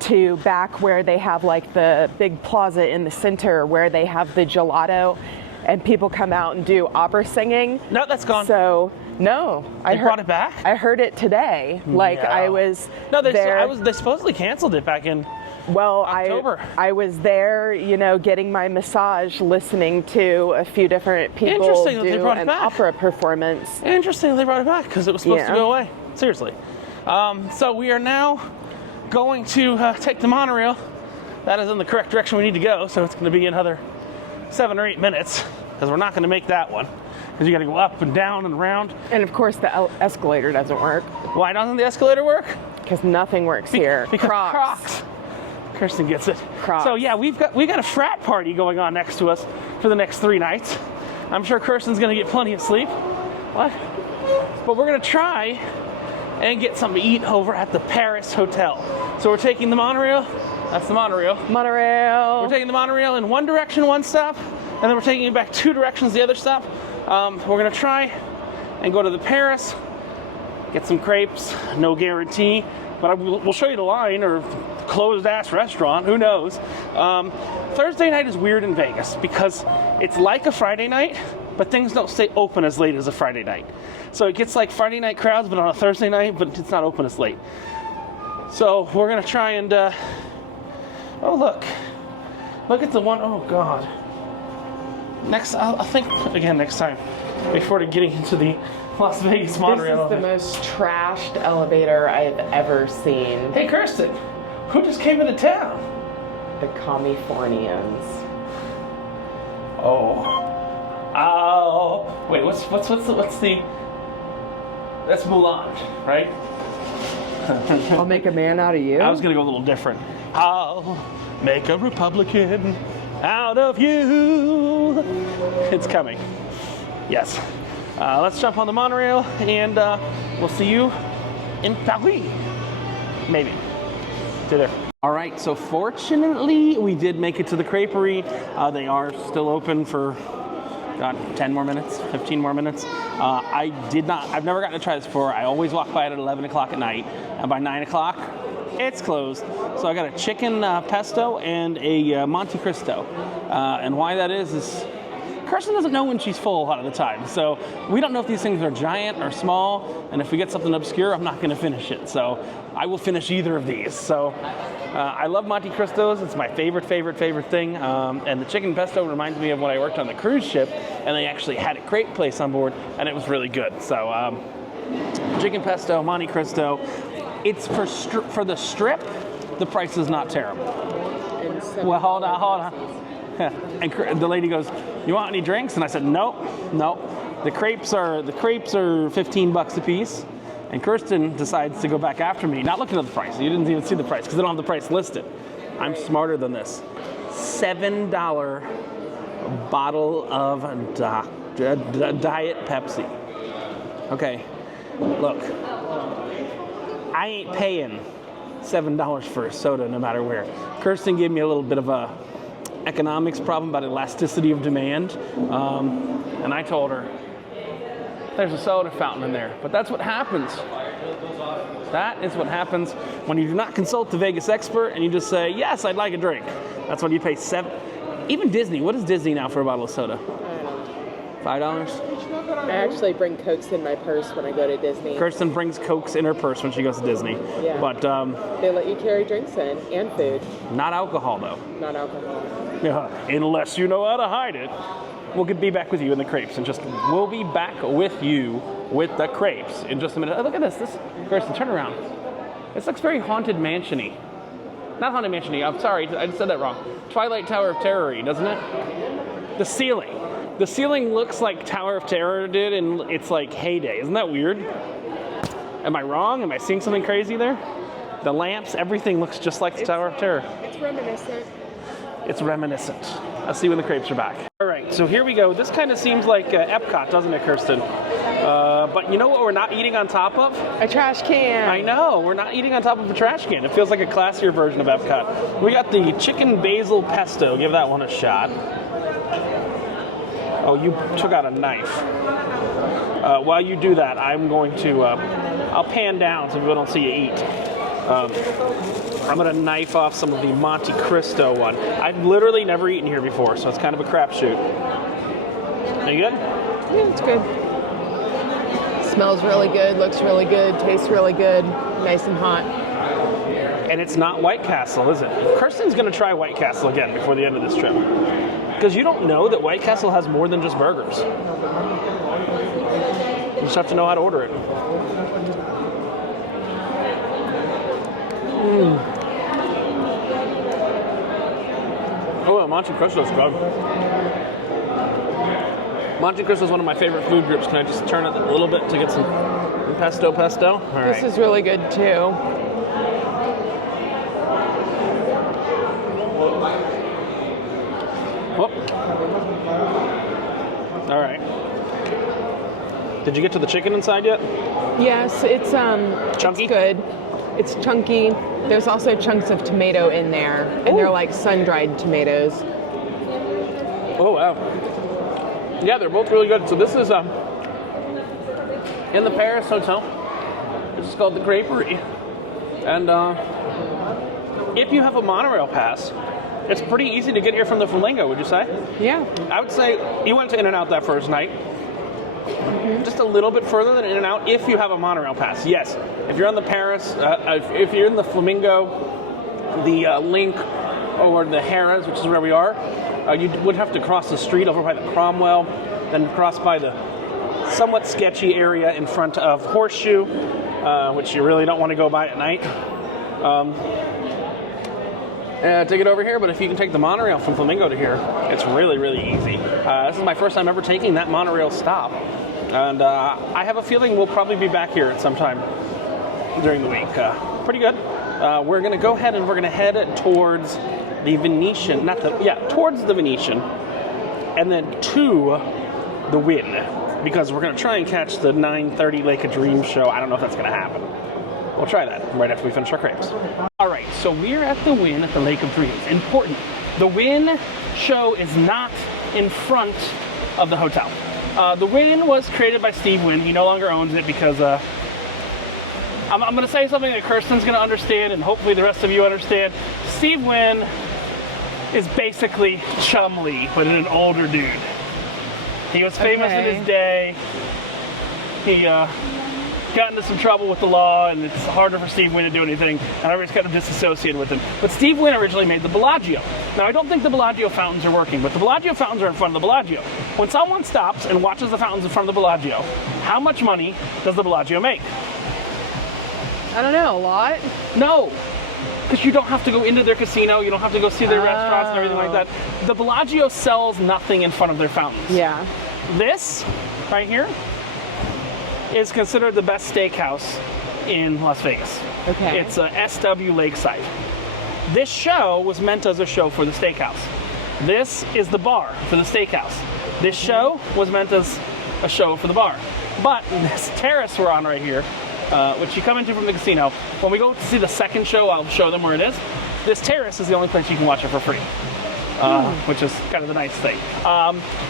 to back where they have like the big plaza in the center where they have the gelato, and people come out and do opera singing. No, that's gone. So no, They brought it back? I heard it today. Like No. I was they there. they supposedly canceled it back in Well, October. I was there, getting my massage, listening to a few different people Interesting that they do brought it an back. opera performance. Interesting that they brought it back because it was supposed to Yeah. go away. Seriously. So we are now going to take the monorail. That is in the correct direction we need to go. So it's going to be another 7 or 8 minutes because we're not going to make that one because you got to go up and down and around. And of course, the escalator doesn't work Why doesn't the escalator work? because nothing works here. Because Crocs. Kirsten gets it. Crocs. So yeah, we got a frat party going on next to us for the next 3 nights. I'm sure Kirsten's going to get plenty of sleep. What? But we're going to try and get something to eat over at the Paris Hotel. So we're taking the monorail. That's the monorail. Monorail. We're taking the monorail in one direction, one stop, and then we're taking it back 2 directions, the other stop. We're going to try and go to the Paris, get some crepes, no guarantee, but we'll show you the line or closed-ass restaurant, who knows. Thursday night is weird in Vegas because it's like a Friday night, but things don't stay open as late as a Friday night. So it gets like Friday night crowds, but on a Thursday night, but it's not open as late. So we're going to try and, oh, look at the one, oh God. I'll think again next time before getting into the Las Vegas monorail. This is the most trashed elevator I've ever seen. Hey Kirsten, who just came into town? The Californians. Oh, wait, what's the? That's Mulan, right? I'll make a man out of you. I was gonna go a little different. I'll make a Republican out of you. It's coming. Yes. Let's jump on the monorail and we'll see you in Paris. Maybe. See you there. All right, so fortunately we did make it to the Creperie. They are still open for 10 more minutes, 15 more minutes. I've never gotten to try this before. I always walk by it at 11 o'clock at night, and by 9 o'clock, it's closed. So I got a chicken pesto and a Monte Cristo. And why that is Kirsten doesn't know when she's full a lot of the time. So we don't know if these things are giant or small, and if we get something obscure, I'm not gonna finish it. So I will finish either of these. So I love Monte Cristos. It's my favorite thing. And the chicken pesto reminds me of when I worked on the cruise ship, and they actually had a crepe place on board, and it was really good. So chicken pesto, Monte Cristo. It's for the strip, the price is not terrible. Well, hold on. And the lady goes, "You want any drinks?" And I said, "Nope. The crepes are $15 a piece." And Kirsten decides to go back after me, not looking at the price. You didn't even see the price because they don't have the price listed. I'm smarter than this. $7 bottle of Diet Pepsi. Okay, look, I ain't paying $7 for a soda no matter where. Kirsten gave me a little bit of a economics problem about elasticity of demand, and I told her, there's a soda fountain in there. But that's what happens. That is what happens when you do not consult the Vegas expert and you just say, yes, I'd like a drink. That's when you pay even Disney. What is Disney now for a bottle of soda? $5? I actually bring Cokes in my purse when I go to Disney. Kirsten brings Cokes in her purse when she goes to Disney. Yeah. But they let you carry drinks in and food. Not alcohol, though. Not alcohol. Yeah, unless you know how to hide it. We'll be back with you in the crepes. We'll be back with you with the crepes in just a minute. Oh, look at this. Kirsten, turn around. This looks very Haunted Mansion-y. Not Haunted Mansion-y. I'm sorry, I just said that wrong. Twilight Tower of Terror-y, doesn't it? The ceiling. The ceiling looks like Tower of Terror did in its like heyday. Isn't that weird? Am I wrong? Am I seeing something crazy there? The lamps, everything looks just like the Tower of Terror. It's reminiscent. It's reminiscent. I'll see when the crepes are back. All right, so here we go. This kind of seems like Epcot, doesn't it, Kirsten? But you know what we're not eating on top of? A trash can. I know, we're not eating on top of a trash can. It feels like a classier version of Epcot. We got the chicken basil pesto. Give that one a shot. Oh, you took out a knife. While you do that, I'm going to, I'll pan down so people don't see you eat. I'm going to knife off some of the Monte Cristo one. I've literally never eaten here before, so it's kind of a crapshoot. Are you good? Yeah, it's good. Smells really good, looks really good, tastes really good, nice and hot. And it's not White Castle, is it? Kirsten's going to try White Castle again before the end of this trip. Because you don't know that White Castle has more than just burgers. You just have to know how to order it. Oh, Monte Cristo's good. Monte Cristo is one of my favorite food groups. Can I just turn it a little bit to get some pesto? All right. This is really good too. Whoop. All right. Did you get to the chicken inside yet? Yes, it's Chunky? It's good. It's chunky. There's also chunks of tomato in there, and they're like sun-dried tomatoes. Oh wow. Yeah, they're both really good. So this is in the Paris Hotel. This is called the Creperie. And if you have a monorail pass, it's pretty easy to get here from the Flamingo, would you say? Yeah. I would say you went to In-N-Out that first night. Just a little bit further than In-N-Out if you have a monorail pass. Yes, if you're on the Paris, if you're in the Flamingo, the Link, or the Harrah's, which is where we are, you would have to cross the street over by the Cromwell, then cross by the somewhat sketchy area in front of Horseshoe, which you really don't want to go by at night. To get over here, but if you can take the monorail from Flamingo to here, it's really, really easy. This is my first time ever taking that monorail stop, and I have a feeling we'll probably be back here at some time during the week. Pretty good. We're going to go ahead and we're going to head towards the Venetian, towards the Venetian, and then to the Wynn, because we're going to try and catch the 9:30 Lake of Dreams show. I don't know if that's going to happen. We'll try that right after we finish our crepes. All right, so we're at the Wynn at the Lake of Dreams. Important, the Wynn show is not in front of the hotel. The Wynn was created by Steve Wynn. He no longer owns it because I'm going to say something that Kirsten's going to understand, and hopefully the rest of you understand. Steve Wynn is basically Chumlee, but an older dude. He was famous in his day. He got into some trouble with the law, and it's harder for Steve Wynn to do anything, and everybody's kind of disassociated with him. But Steve Wynn originally made the Bellagio. Now, I don't think the Bellagio fountains are working, but the Bellagio fountains are in front of the Bellagio. When someone stops and watches the fountains in front of the Bellagio, how much money does the Bellagio make? I don't know, a lot? No, because you don't have to go into their casino, you don't have to go see their restaurants and everything like that. The Bellagio sells nothing in front of their fountains. Yeah. This, right here, is considered the best steakhouse in Las Vegas. Okay. It's a SW Lakeside. This show was meant as a show for the steakhouse. This is the bar for the steakhouse. This show was meant as a show for the bar. But this terrace we're on right here, which you come into from the casino, when we go to see the second show, I'll show them where it is. This terrace is the only place you can watch it for free, which is kind of the nice thing.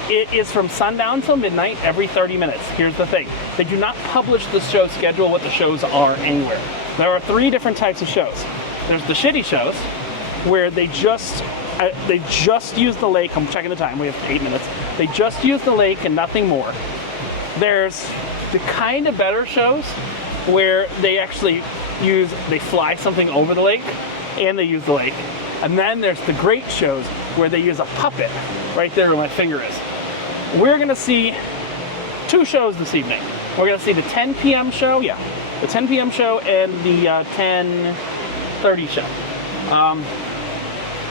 It is from sundown till midnight every 30 minutes. Here's the thing. They do not publish the show schedule, what the shows are anywhere. There are 3 different types of shows. There's the shitty shows, where they just use the lake. I'm checking the time. We have 8 minutes. They just use the lake and nothing more. There's the kind of better shows where they actually they fly something over the lake and they use the lake. And then there's the great shows where they use a puppet right there where my finger is. We're gonna see 2 shows this evening. We're gonna see the 10 p.m. show, the 10 p.m. show and the 10:30 show.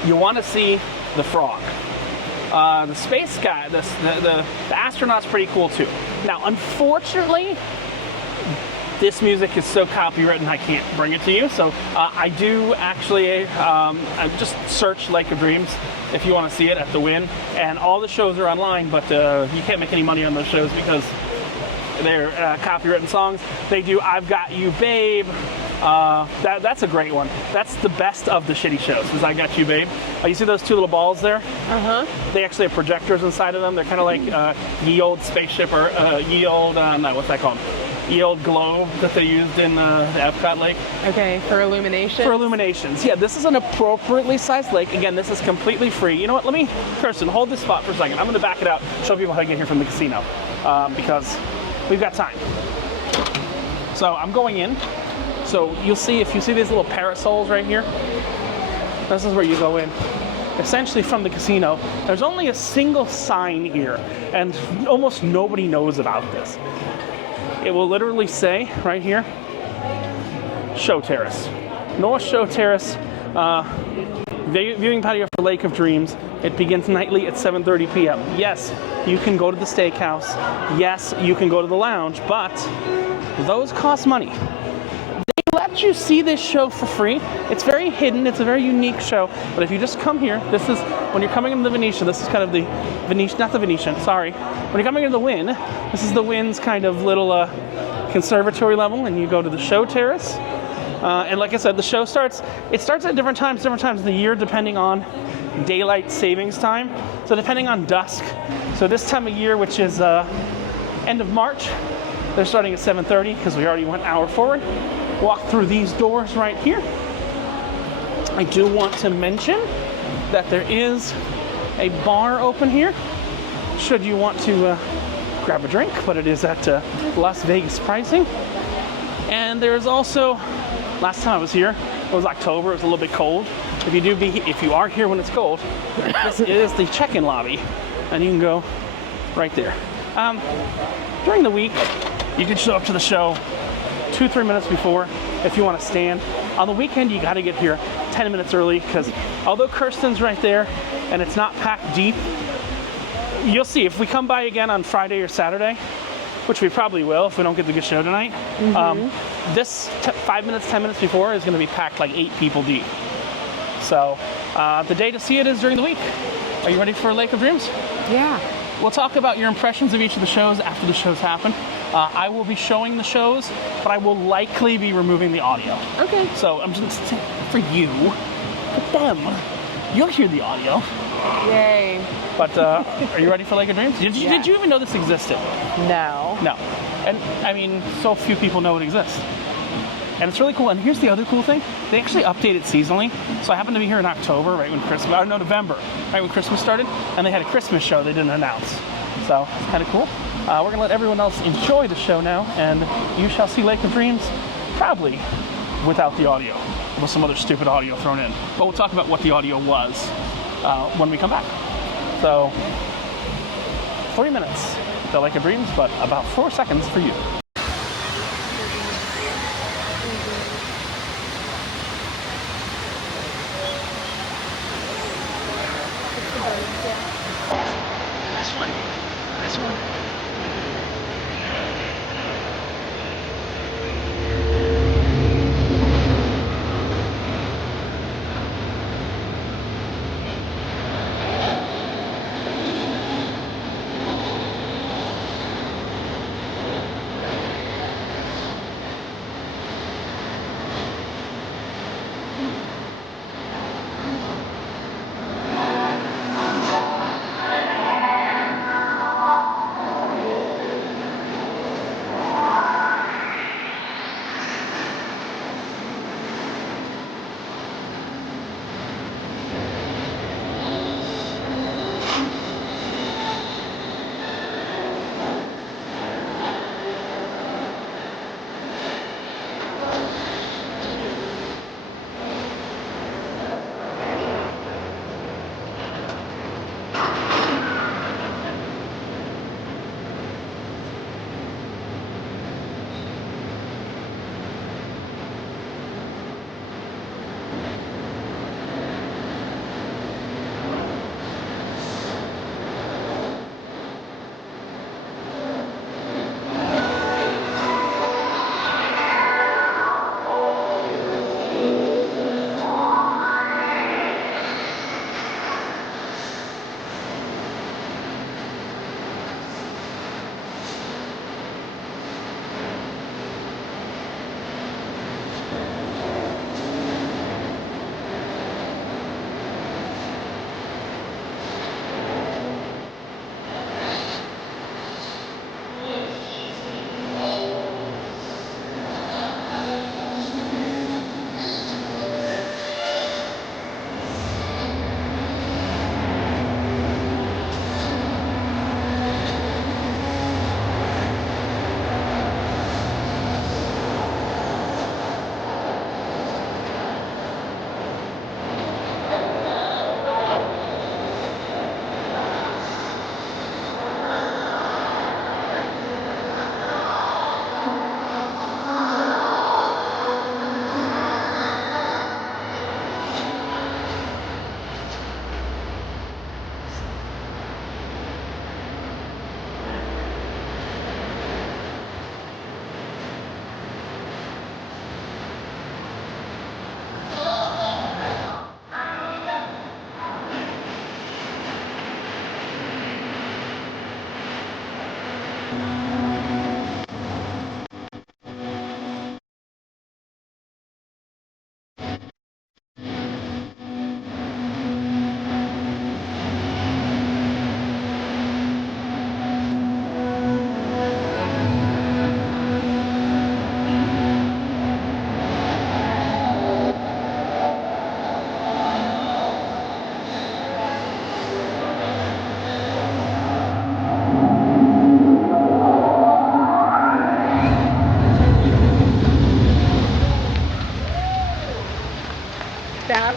You wanna see the frog. The space guy, the astronaut's pretty cool too. Now, unfortunately, this music is so copywritten I can't bring it to you. So I do actually I just search Lake of Dreams if you want to see it at the Wynn. And all the shows are online, but you can't make any money on those shows because they're copywritten songs. They do I've Got You, Babe. That's a great one. That's the best of the shitty shows, is I Got You, Babe. You see those 2 little balls there? Uh-huh. They actually have projectors inside of them. They're kind of like ye old spaceship or ye old, what's that called? Ye old globe that they used in the Epcot lake. Okay, for illumination? For illuminations. Yeah, this is an appropriately sized lake. Again, this is completely free. You know what, Kirsten, hold this spot for a second. I'm going to back it out, show people how to get here from the casino, because we've got time. So I'm going in. So you'll see, if you see these little parasols right here, this is where you go in. Essentially from the casino, there's only a single sign here, and almost nobody knows about this. It will literally say, right here, Show Terrace. North Show Terrace, viewing patio for Lake of Dreams. It begins nightly at 7:30 p.m. Yes, you can go to the steakhouse. Yes, you can go to the lounge, but those cost money. They let you see this show for free. It's very hidden. It's a very unique show. But if you just come here, this is, when you're coming into the Venetian, this is kind of the Venetian, not the Venetian, sorry. When you're coming into the Wynn, this is the Wynn's kind of little conservatory level, and you go to the Show Terrace. And like I said, the show starts at different times of the year, depending on daylight savings time. So depending on dusk. So this time of year, which is end of March, they're starting at 7:30 because we already went an hour forward. Walk through these doors right here. I do want to mention that there is a bar open here, should you want to grab a drink, but it is at Las Vegas pricing. And there's also, last time I was here, it was October, it was a little bit cold. If you are here when it's cold, this is the check-in lobby, and you can go right there. During the week, you can show up to the show 2-3 minutes before if you want to stand. On the weekend, you got to get here 10 minutes early, because although Kirsten's right there and it's not packed deep, you'll see if we come by again on Friday or Saturday, which we probably will if we don't get the good show tonight. This 5 minutes, 10 minutes before is going to be packed like 8 people deep. So the day to see it is during the week. Are you ready for Lake of Dreams? Yeah. We'll talk about your impressions of each of the shows after the shows happen. I will be showing the shows, but I will likely be removing the audio. Okay. So I'm just saying, for you, for them, you'll hear the audio. Yay. But are you ready for Lake of Dreams? Did you even know this existed? No. No. And I mean, so few people know it exists. And it's really cool. And here's the other cool thing. They actually update it seasonally. So I happened to be here in October, right when November, right when Christmas started. And they had a Christmas show they didn't announce. So it's kind of cool. We're going to let everyone else enjoy the show now. And you shall see Lake of Dreams, probably without the audio, with some other stupid audio thrown in. But we'll talk about what the audio was when we come back. So 3 minutes to Lake of Dreams, but about 4 seconds for you. This one.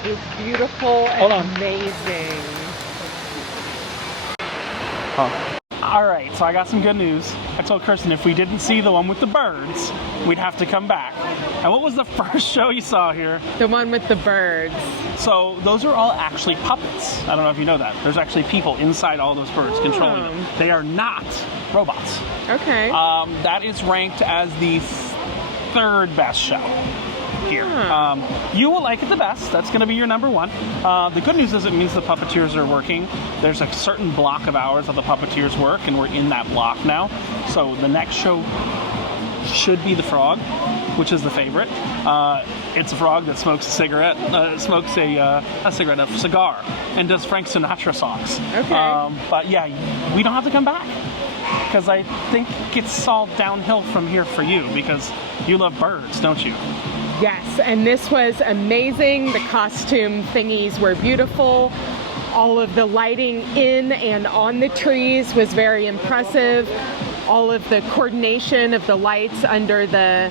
is beautiful Hold and on. amazing. All right, so I got some good news. I told Kirsten if we didn't see the one with the birds, we'd have to come back. And what was the first show you saw here? The one with the birds. So those are all actually puppets. I don't know if you know that. There's actually people inside all those birds controlling them. They are not robots. Okay. That is ranked as the third best show here. You will like it the best. That's going to be your number one. The good news is it means the puppeteers are working. There's a certain block of hours that the puppeteers work, and we're in that block now. So the next show should be The Frog, which is the favorite. It's a frog that smokes a cigarette, a cigar, and does Frank Sinatra songs. Okay. But yeah, we don't have to come back, because I think it's all downhill from here for you, because you love birds, don't you? Yes, and this was amazing. The costume thingies were beautiful. All of the lighting in and on the trees was very impressive. All of the coordination of the lights under the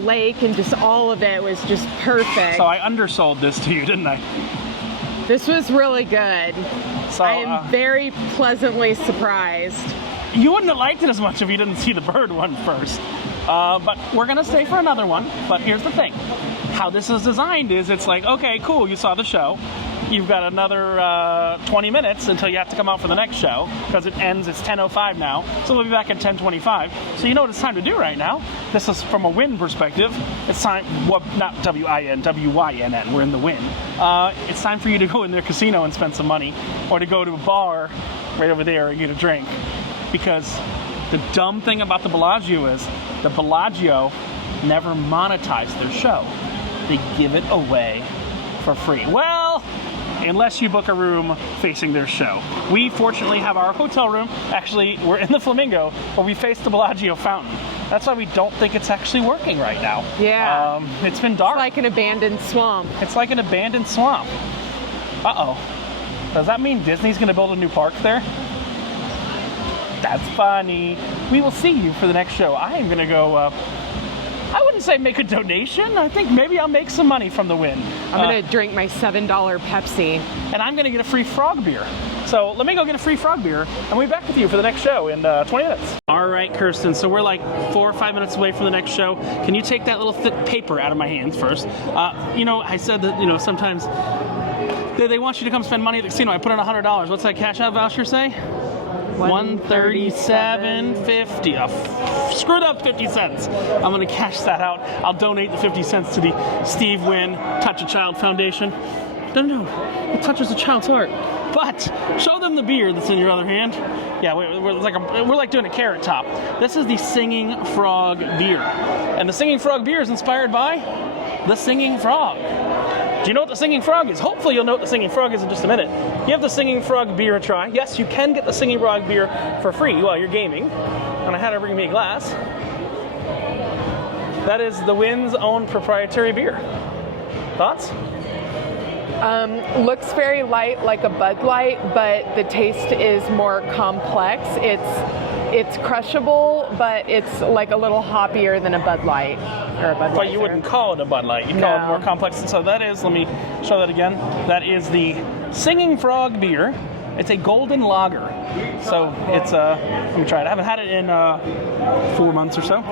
lake and just all of it was just perfect. So I undersold this to you, didn't I? This was really good. So I am very pleasantly surprised. you wouldn't have liked it as much if you didn't see the bird one first. But we're gonna stay for another one. But here's the thing. How this is designed is it's like, okay, cool, you saw the show. You've got another 20 minutes until you have to come out for the next show, because it ends, it's 10:05 now, so we'll be back at 10:25. So you know what it's time to do right now. This is from a win perspective. It's time, well, not W-I-N, W-Y-N-N, we're in the win. It's time for you to go in their casino and spend some money, or to go to a bar right over there and get a drink. Because the dumb thing about the Bellagio is, the Bellagio never monetized their show. They give it away for free. Well, unless you book a room facing their show. We fortunately have our hotel room. Actually, we're in the Flamingo, but we face the Bellagio fountain. That's why we don't think it's actually working right now. Yeah. It's been dark. It's like an abandoned swamp. It's like an abandoned swamp. Uh-oh. Does that mean Disney's going to build a new park there? That's funny. We will see you for the next show. I am going to go... I wouldn't say make a donation. I think maybe I'll make some money from the win. I'm going to drink my $7 Pepsi. And I'm going to get a free frog beer. So let me go get a free frog beer, and we'll be back with you for the next show in 20 minutes. All right, Kirsten, so we're like 4 or 5 minutes away from the next show. Can you take that little thick paper out of my hands first? I said that, sometimes they want you to come spend money at the casino. I put in $100. What's that cash out voucher say? $137.50. Screwed up 50 cents. I'm going to cash that out. I'll donate the 50 cents to the Steve Wynn Touch a Child Foundation. No, it touches a child's heart. But show them the beer that's in your other hand. Yeah, we're like doing a Carrot Top. This is the Singing Frog beer, and the Singing Frog beer is inspired by the Singing Frog. Do you know what the Singing Frog is? Hopefully you'll know what the Singing Frog is in just a minute. Give the Singing Frog beer a try. Yes, you can get the Singing Frog beer for free while you're gaming. And I had her bring me a glass. That is the Wynn's own proprietary beer. Thoughts? Looks very light, like a Bud Light, but the taste is more complex. It's crushable, but it's like a little hoppier than a Bud Light or a Budweiser. But you wouldn't call it a Bud Light. You'd call it more complex. So that is, let me show that again. That is the Singing Frog beer. It's a golden lager. So it's, let me try it. I haven't had it in 4 months or so.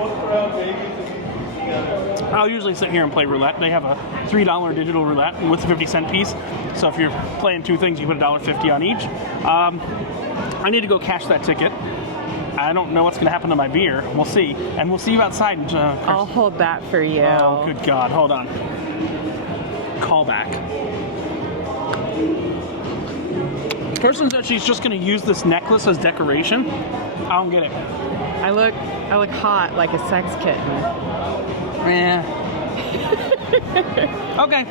I'll usually sit here and play roulette. They have a $3 digital roulette with a 50-cent piece. So if you're playing two things, you put $1.50 on each. I need to go cash that ticket. I don't know what's going to happen to my beer. We'll see. And we'll see you outside. I'll hold that for you. Oh, good God. Hold on. Call back. Person said she's just going to use this necklace as decoration. I don't get it. I look hot like a sex kitten. Yeah. Okay.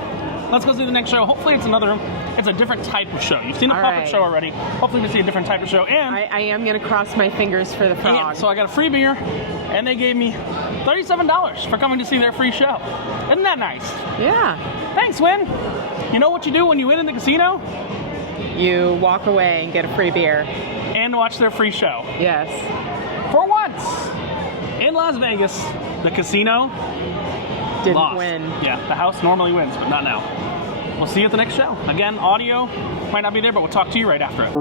Let's go see the next show. Hopefully it's another room. It's a different type of show. You've seen a puppet show already. Hopefully we see a different type of show. And I am going to cross my fingers for the frog. Yeah, so I got a free beer, and they gave me $37 for coming to see their free show. Isn't that nice? Yeah. Thanks, Win. You know what you do when you win in the casino? You walk away and get a free beer. And watch their free show. Yes. For once, in Las Vegas, the casino didn't lost. win. Yeah, the house normally wins, but not now. we'll see you at the next show. Again, audio might not be there, but we'll talk to you right after it.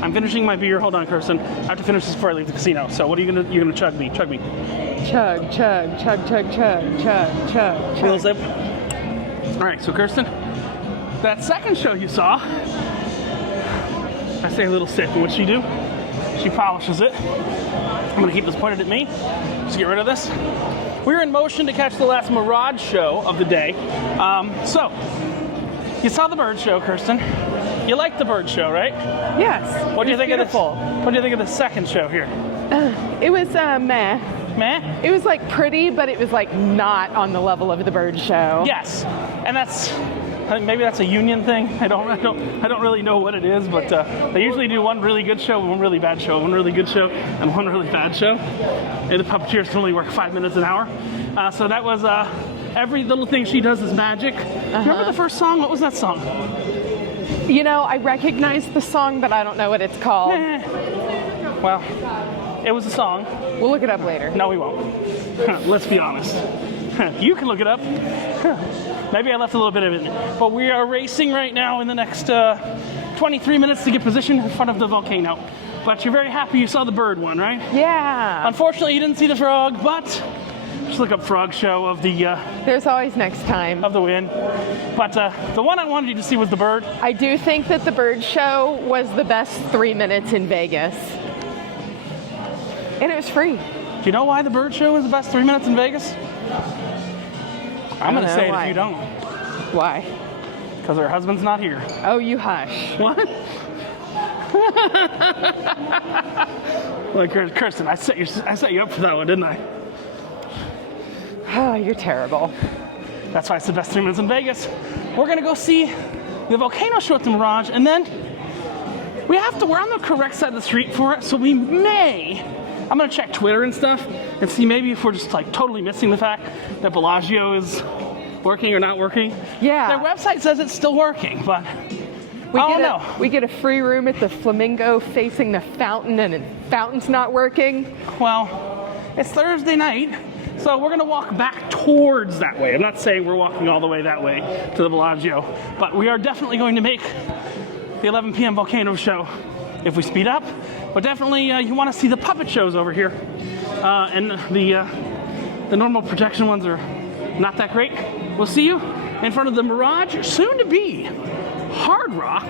I'm finishing my beer. Hold on, Kirsten. I have to finish this before I leave the casino. So what are you gonna chug me? Chug me. Chug, chug, chug, chug, chug, chug, chug. Little sip. All right, so Kirsten, that second show you saw, I say a little sip, and what's she do? She polishes it. I'm gonna keep this pointed at me. Just get rid of this. We're in motion to catch the last Mirage show of the day. So, you saw the bird show, Kirsten. You liked the bird show, right? Yes. What do you think beautiful. of this? What do you think of the second show here? It was meh. Meh? It was like pretty, but it was like not on the level of the bird show. Yes, and that's. I think maybe that's a union thing. I don't really know what it is, but they usually do one really good show, one really bad show, one really good show, and one really bad show. And the puppeteers can only work 5 minutes an hour. So that was every little thing she does is magic. Remember the first song? What was that song? You know, I recognize the song, but I don't know what it's called. Well, it was a song. We'll look it up later. No, we won't. Let's be honest. You can look it up. Maybe I left a little bit of it in. But we are racing right now in the next 23 minutes to get positioned in front of the volcano. But you're very happy you saw the bird one, right? Yeah. Unfortunately, you didn't see the frog, but just look up frog show of the There's always next time. of the win. But the one I wanted you to see was the bird. I do think that the bird show was the best 3 minutes in Vegas. And it was free. Do you know why the bird show is the best 3 minutes in Vegas? I'm going to say it if you don't. Why? Because her husband's not here. Oh, you hush. What? Like, Kirsten, I set you up for that one, didn't I? Oh, you're terrible. That's why it's the best 3 minutes in Vegas. We're gonna go see the volcano show at the Mirage, and then we're on the correct side of the street for it, so I'm gonna check Twitter and stuff and see maybe if we're just like totally missing the fact that Bellagio is working or not working. Yeah. Their website says it's still working, but We get a free room at the Flamingo facing the fountain, and the fountain's not working. Well, it's Thursday night, so we're gonna walk back towards that way. I'm not saying we're walking all the way that way to the Bellagio, but we are definitely going to make the 11 p.m. volcano show if we speed up. But definitely you want to see the puppet shows over here, and the normal projection ones are not that great. We'll see you in front of the Mirage, soon to be Hard Rock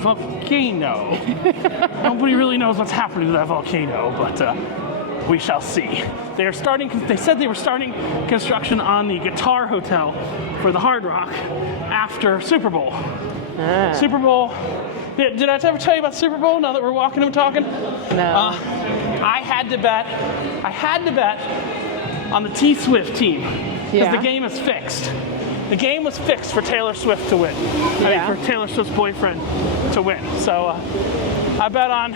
volcano. Nobody really knows what's happening to that volcano, but we shall see. They said they were starting construction on the Guitar Hotel for the Hard Rock after Super Bowl. Super Bowl. Did I ever tell you about Super Bowl now that we're walking and talking? No. I had to bet on the T-Swift team because the game is fixed. The game was fixed for Taylor Swift to win. I mean, for Taylor Swift's boyfriend to win. So I bet on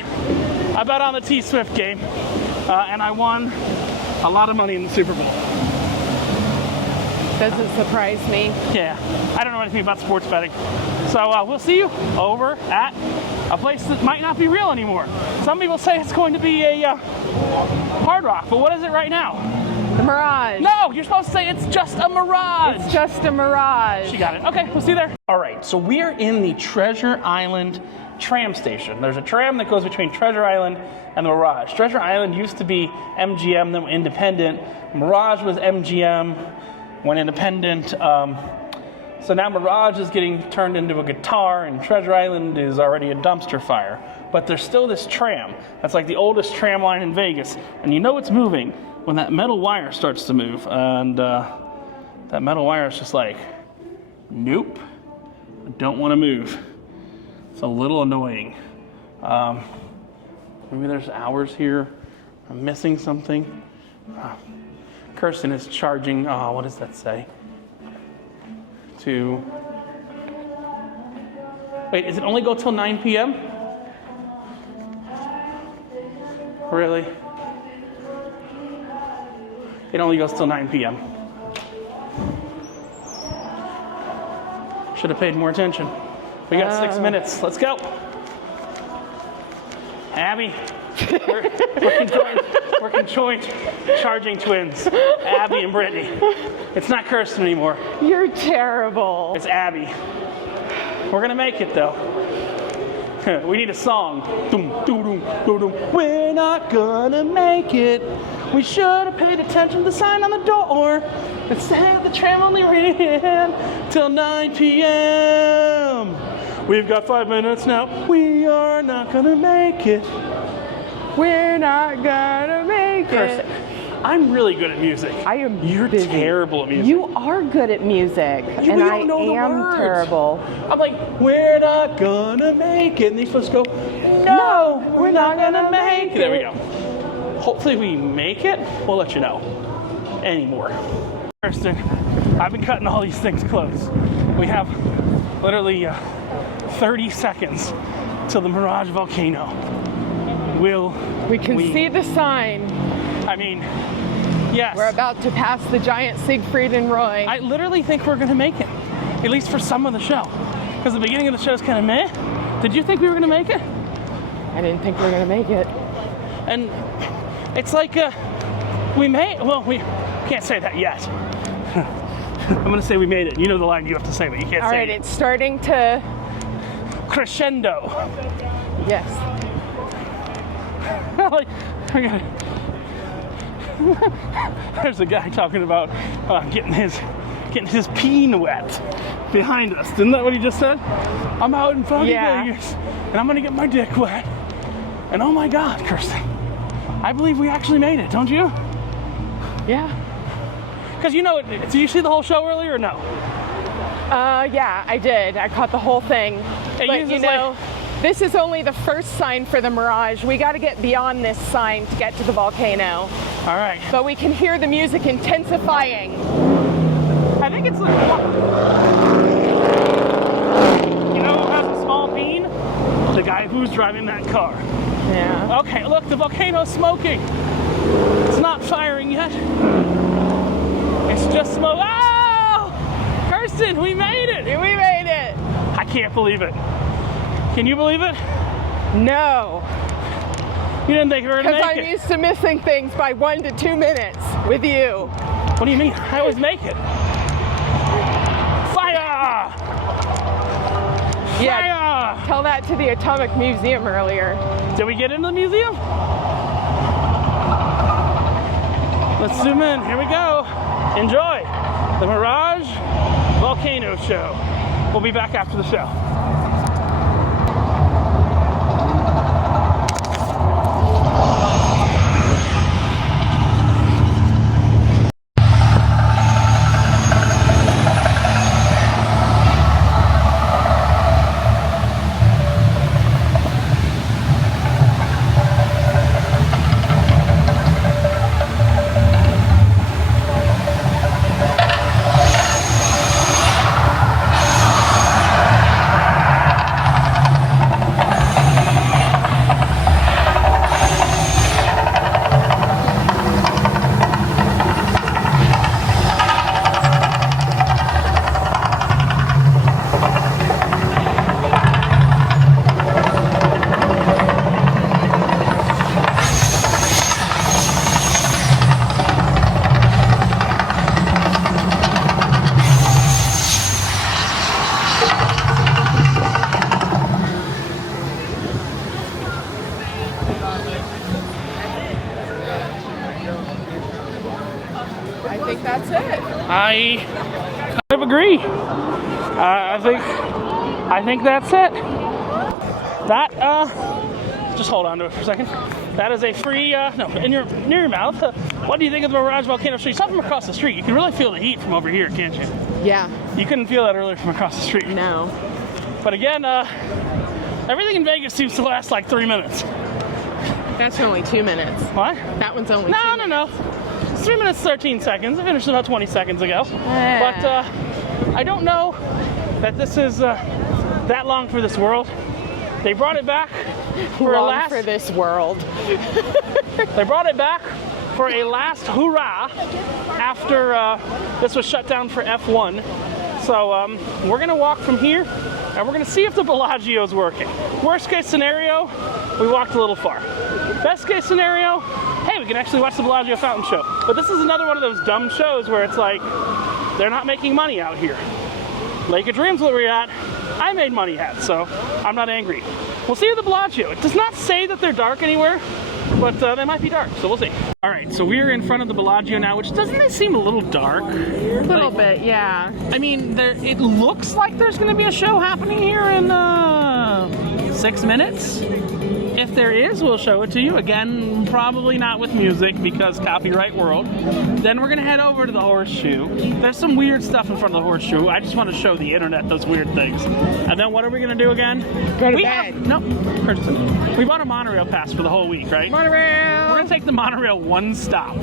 the T-Swift game, and I won a lot of money in the Super Bowl. Doesn't surprise me. Yeah, I don't know anything about sports betting. So we'll see you over at a place that might not be real anymore. Some people say it's going to be a Hard Rock, but what is it right now? The Mirage. No, you're supposed to say it's just a Mirage. It's just a Mirage. She got it. Okay, we'll see you there. All right, so we are in the Treasure Island tram station. There's a tram that goes between Treasure Island and the Mirage. Treasure Island used to be MGM, then independent. Mirage was MGM, went independent. So now Mirage is getting turned into a guitar, and Treasure Island is already a dumpster fire. But there's still this tram. That's like the oldest tram line in Vegas. And you know it's moving when that metal wire starts to move. And that metal wire is just like, nope, I don't want to move. It's a little annoying. Maybe there's hours here. I'm missing something. Kirsten is charging, what does that say? Wait, does it only go till 9 p.m.? Really? It only goes till 9 p.m. Should have paid more attention. We got 6 minutes. Let's go. Abby, we're conjoined charging twins. Abby and Brittany. It's not Kirsten anymore. You're terrible. It's Abby. We're gonna make it though. We need a song. Doom, doom, doom, doom, doom. We're not gonna make it. We should have paid attention to the sign on the door that said the tram only ran till 9 p.m. We've got 5 minutes now. We are not gonna make it. We're not gonna make it. I'm really good at music. I am. You're busy. Terrible at music. You are good at music, and I am terrible. I'm like, we're not gonna make it. And they're supposed to go, no, we're not gonna make it. There we go. Hopefully we make it. We'll let you know. Anymore. Kirsten, I've been cutting all these things close. We have literally 30 seconds till the Mirage volcano. We can see the sign. I mean, yes. We're about to pass the giant Siegfried and Roy. I literally think we're gonna make it, at least for some of the show. Because the beginning of the show is kind of meh. Did you think we were gonna make it? I didn't think we were gonna make it. And it's like, we can't say that yet. I'm gonna say we made it. You know the line you have to say, but you can't say it. All right, it's starting to... Crescendo. Yes. Like, there's a guy talking about getting his peen wet behind us. Isn't that what he just said? I'm out in foggy Vegas, and I'm gonna get my dick wet. And oh my God, Kirsten, I believe we actually made it, don't you? Yeah. Because you know, did you see the whole show earlier or no? Yeah, I did. I caught the whole thing. It But uses, you know, this is only the first sign for the Mirage. We got to get beyond this sign to get to the volcano. All right. But we can hear the music intensifying. I think it's like, you know who has a small bean? The guy who's driving that car. Yeah. Okay, look, the volcano's smoking. It's not firing yet. It's just smoke. Oh! Kirsten, we made it! We made it. I can't believe it. Can you believe it? No. You didn't think we were gonna Because make I'm it. used to missing things by 1 to 2 minutes with you. What do you mean? I always make it. Fire! Yeah. Fire! Tell that to the Atomic Museum earlier. Did we get into the museum? Let's zoom in. Here we go. Enjoy the Mirage Volcano Show. We'll be back after the show. I think that's it. I kind of agree. I think that's it. That just hold on to it for a second. That is a free no near your mouth. What do you think of the Mirage Volcano Street? Something from across the street. You can really feel the heat from over here, can't you? Yeah. You couldn't feel that earlier from across the street. No. But again, everything in Vegas seems to last like 3 minutes. That's only 2 minutes. What? That one's only No. It's 3 minutes 13 seconds. I finished about 20 seconds ago. But I don't know that this is that long for this world. They brought it back for a last. for this world. They brought it back for a last hurrah after this was shut down for F1. So we're gonna walk from here and we're gonna see if the Bellagio's working. Worst case scenario, we walked a little far. Best case scenario, hey, we can actually watch the Bellagio fountain show. But this is another one of those dumb shows where it's like, they're not making money out here. Lake of Dreams where we're at, I made money at, so I'm not angry. We'll see at the Bellagio. It does not say that they're dark anywhere, but they might be dark, so we'll see. All right, so we're in front of the Bellagio now, which doesn't it seem a little dark? A little bit, yeah. I mean, it looks like there's going to be a show happening here in 6 minutes. If there is, we'll show it to you. Again, probably not with music because copyright world. Then we're going to head over to the Horseshoe. There's some weird stuff in front of the Horseshoe. I just want to show the internet those weird things. And then what are we going to do again? Go to bed. Nope. Kirsten. We bought a monorail pass for the whole week, right? Monorail! We're going to take the monorail one stop.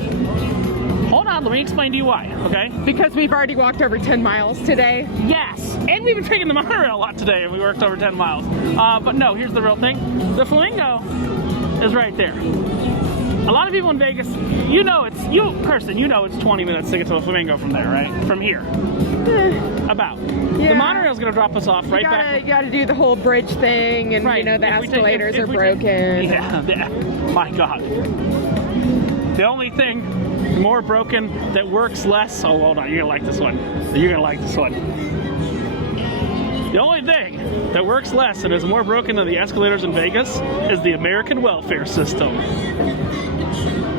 Hold on, let me explain to you why, okay? Because we've already walked over 10 miles today. Yes, and we've been taking the monorail a lot today, and we worked over 10 miles. But no, here's the real thing. The Flamingo is right there. A lot of people in Vegas, Kirsten, it's 20 minutes to get to the Flamingo from there, right? From here. About. Yeah. The monorail's gonna drop us off right back. You gotta do the whole bridge thing, and Right. the If we take- escalators if are we take- broken. Yeah, my God. The only thing more broken that works less. Oh, hold on, you're gonna like this one. You're gonna like this one. The only thing that works less and is more broken than the escalators in Vegas is the American welfare system.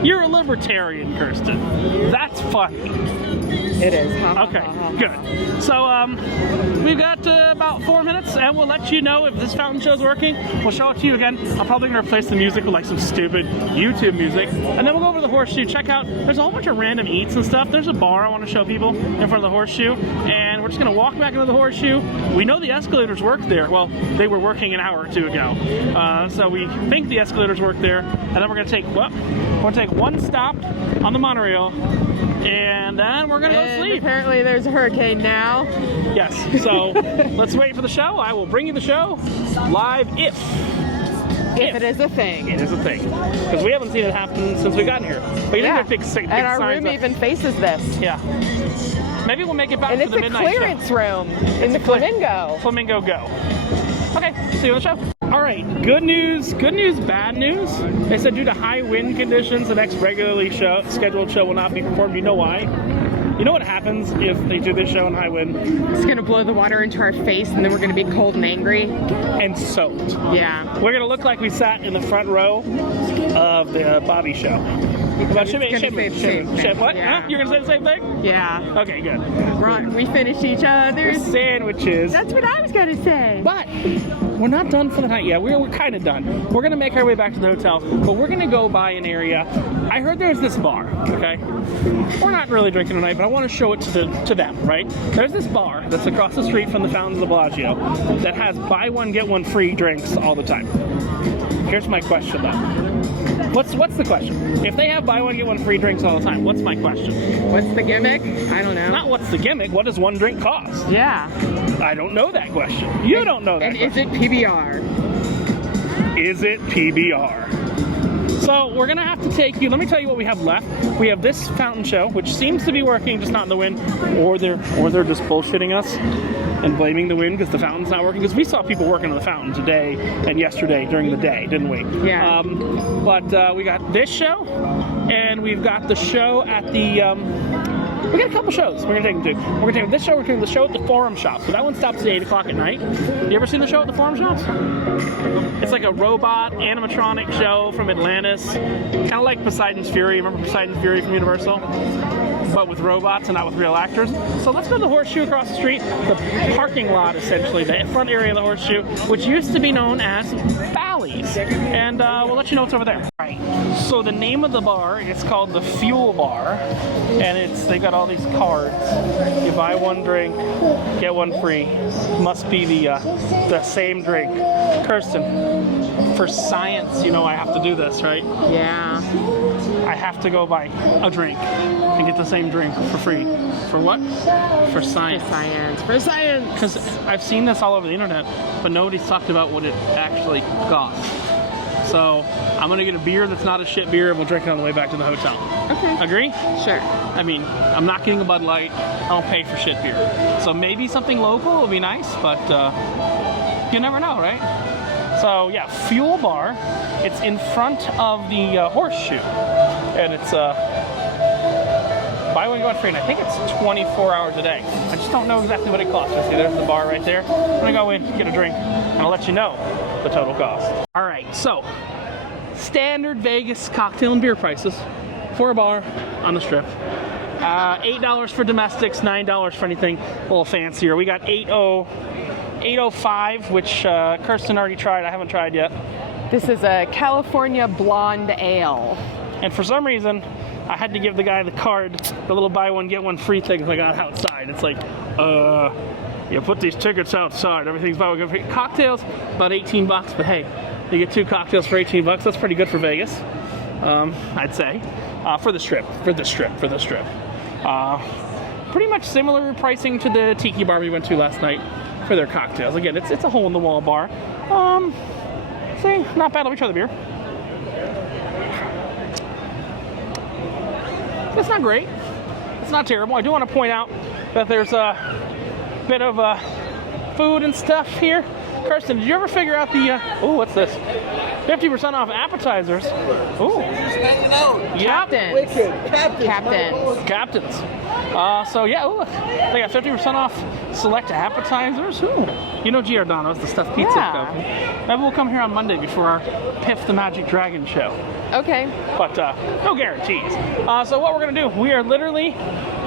You're a libertarian, Kirsten. That's funny. It is. Okay, good. So we've got about 4 minutes, and we'll let you know if this fountain show's working. We'll show it to you again. I'm probably gonna replace the music with like some stupid YouTube music, and then we'll go over to the horseshoe. Check out. There's a whole bunch of random eats and stuff. There's a bar I want to show people in front of the horseshoe, and we're just gonna walk back into the horseshoe. We know the escalators work there. Well, they were working an hour or two ago, so we think the escalators work there, and then we're gonna take one stop on the monorail. And then we're gonna go sleep. Apparently there's a hurricane now. Yes, so let's wait for the show. I will bring you the show live if It is a thing. It is a thing. Because we haven't seen it happen since we got here. But you think big and our room even faces this. Yeah. Maybe we'll make it back and to the midnight show. And it's a clearance room in the Flamingo. Flamingo Go. Okay, see you on the show. All right, good news, bad news. They said due to high wind conditions, the next regularly scheduled show will not be performed. You know why? You know what happens if they do this show in high wind? It's gonna blow the water into our face, and then we're gonna be cold and angry. And soaked. Yeah. We're gonna look like we sat in the front row of the Bobby show. What? Yeah. Huh? You're gonna say the same thing? Yeah. Okay, good. We finished each other's sandwiches. That's what I was gonna say. But we're not done for the night yet. We're kind of done. We're gonna make our way back to the hotel, but we're gonna go by an area. I heard there's this bar. Okay. We're not really drinking tonight, but I want to show it to them. Right? There's this bar that's across the street from the Fountains of Bellagio that has buy one get one free drinks all the time. Here's my question though. What's the question? If they have buy one get one free drinks all the time, what's my question? What's the gimmick? I don't know. Not what's the gimmick. What does one drink cost? Yeah. I don't know that question. You don't know that and question. Is it PBR? Is it PBR? So we're gonna have to take you. Let me tell you what we have left. We have this fountain show, which seems to be working, just not in the wind, or they're just bullshitting us and blaming the wind because the fountain's not working. Because we saw people working on the fountain today and yesterday during the day, didn't we? Yeah. But we got this show, and we've got the show at the. We got a couple shows we're going to take them to. We're going to take this show, we're going to the show at the Forum Shops. So that one stops at 8 o'clock at night. You ever seen the show at the Forum Shops? It's like a robot animatronic show from Atlantis. Kind of like Poseidon's Fury. Remember Poseidon's Fury from Universal? But with robots and not with real actors. So let's go to the Horseshoe across the street. The parking lot, essentially, the front area of the Horseshoe, which used to be known as Bally's. And we'll let you know what's over there. All right. So the name of the bar is called the Fuel Bar. And they got all these cards. You buy one drink, get one free. Must be the same drink. Kirsten, for science, you know I have to do this, right? Yeah. I have to go buy a drink and get the same drink for free. For what? For science. For science. Because I've seen this all over the internet, but nobody's talked about what it actually costs. So I'm gonna get a beer that's not a shit beer, and we'll drink it on the way back to the hotel. Okay. Agree? Sure. I mean, I'm not getting a Bud Light. I don't pay for shit beer. So maybe something local would be nice, but you never know, right? So yeah, Fuel Bar. It's in front of the Horseshoe, and it's buy one get one free. And I think it's 24 hours a day. I just don't know exactly what it costs. See, there's the bar right there. I'm gonna go in, get a drink, and I'll let you know the total cost. All right, so standard Vegas cocktail and beer prices for a bar on the Strip. $8 for domestics, $9 for anything a little fancier. We got 805, which Kirsten already tried. I haven't tried yet. This is a California Blonde Ale. And for some reason, I had to give the guy the card, the little buy one get one free thing I got outside. It's like, you put these tickets outside. Everything's buy one get free. Cocktails, about 18 bucks, but hey, you get 2 cocktails for 18 bucks. That's pretty good for Vegas, I'd say. For the Strip. Pretty much similar pricing to the Tiki Bar we went to last night for their cocktails. Again, it's a hole-in-the-wall bar. See, not bad. Let me try the beer. It's not great. It's not terrible. I do want to point out that there's a bit of food and stuff here. Kirsten, did you ever figure out the, what's this? 50% off appetizers. Ooh. Captains. Captains. So yeah, ooh, they got 50% off select appetizers. Ooh. You know Giordano's, the stuffed pizza Yeah. company. Maybe we'll come here on Monday before our Piff the Magic Dragon show. Okay. But no guarantees. So what we're going to do, we are literally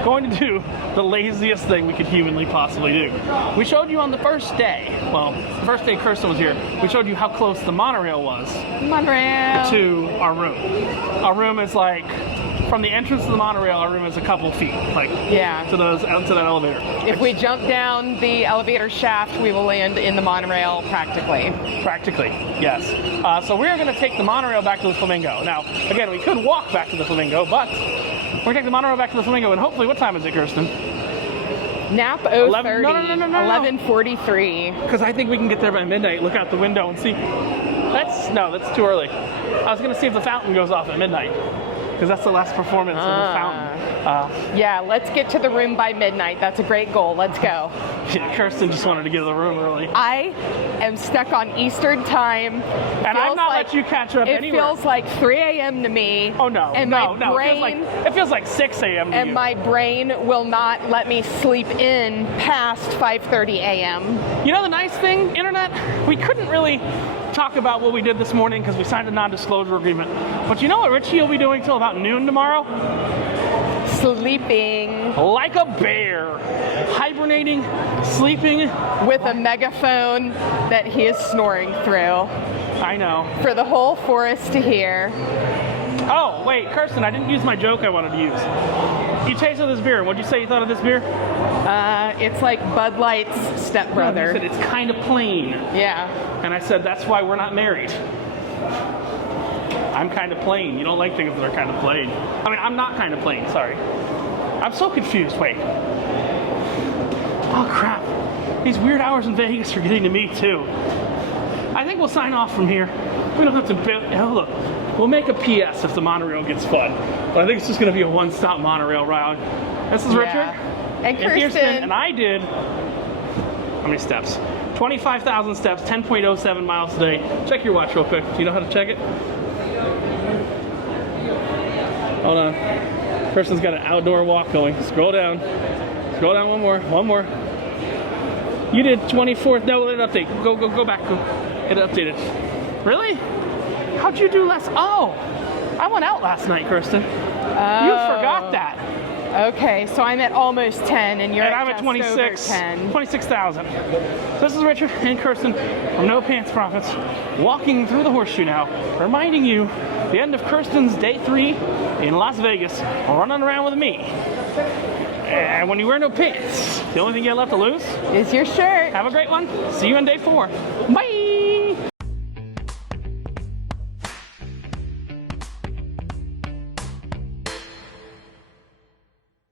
going to do the laziest thing we could humanly possibly do. We showed you on the first day, well, the first day Kirsten was here, we showed you how close the monorail was Monorail. to our room. Our room is like, from the entrance to the monorail, our room is a couple feet, like Yeah. to that elevator. If we jump down the elevator shaft, we will land in the monorail practically. Practically, yes. So we're going to take the monorail back to the Flamingo. Now, again, we could walk back to the Flamingo, but we're going to take the monorail back to the Flamingo, and hopefully, what time is it, Kirsten? Nap 0:30. 11 no. 11:43. Because I think we can get there by midnight, look out the window and see. That's too early. I was going to see if the fountain goes off at midnight, because that's the last performance of the fountain. Yeah, let's get to the room by midnight. That's a great goal. Let's go. Yeah, Kirsten just wanted to get to the room early. I am stuck on Eastern time. And I've not let you catch up It anywhere. feels like 3 a.m. to me. Oh, no. And no. my brain, It feels like 6 a.m. to and you. my brain will not let me sleep in past 5:30 a.m. You know the nice thing, Internet? We couldn't really talk about what we did this morning because we signed a non-disclosure agreement. But you know what Richie will be doing till about noon tomorrow? Sleeping Like a bear. Hibernating, sleeping. with a megaphone that he is snoring through I know. for the whole forest to hear. Oh, wait, Kirsten, I didn't use my joke I wanted to use. You tasted this beer. What'd you say you thought of this beer? It's like Bud Light's You stepbrother. said it's kind of plain. Yeah. And I said, that's why we're not married. I'm kind of plain. You don't like things that are kind of plain. I mean, I'm not kind of plain, sorry. I'm so confused. Wait. Oh, crap. These weird hours in Vegas are getting to me, too. I think we'll sign off from here. We don't have to build. Oh, look. We'll make a PS if the monorail gets fun. But I think it's just going to be a one-stop monorail ride. This is Richard. And And Kirsten. and I did, how many steps? 25,000 steps, 10.07 miles a day. Check your watch real quick. Do you know how to check it? Hold on. Person's got an outdoor walk going. Scroll down. Scroll down one more. You did 24, no, let it update. Go back. It updated. Really? How'd you do less? Oh, I went out last night, Kirsten. You forgot that. Okay, so I'm at almost 10, and you're And at I'm at just 26, over 10. 26,000. So this is Richard and Kirsten from No Pants Profits, walking through the horseshoe now, reminding you the end of Kirsten's day 3 in Las Vegas, running around with me. And when you wear no pants, the only thing you have left to lose Is your shirt. Have a great one. See you on day 4. Bye.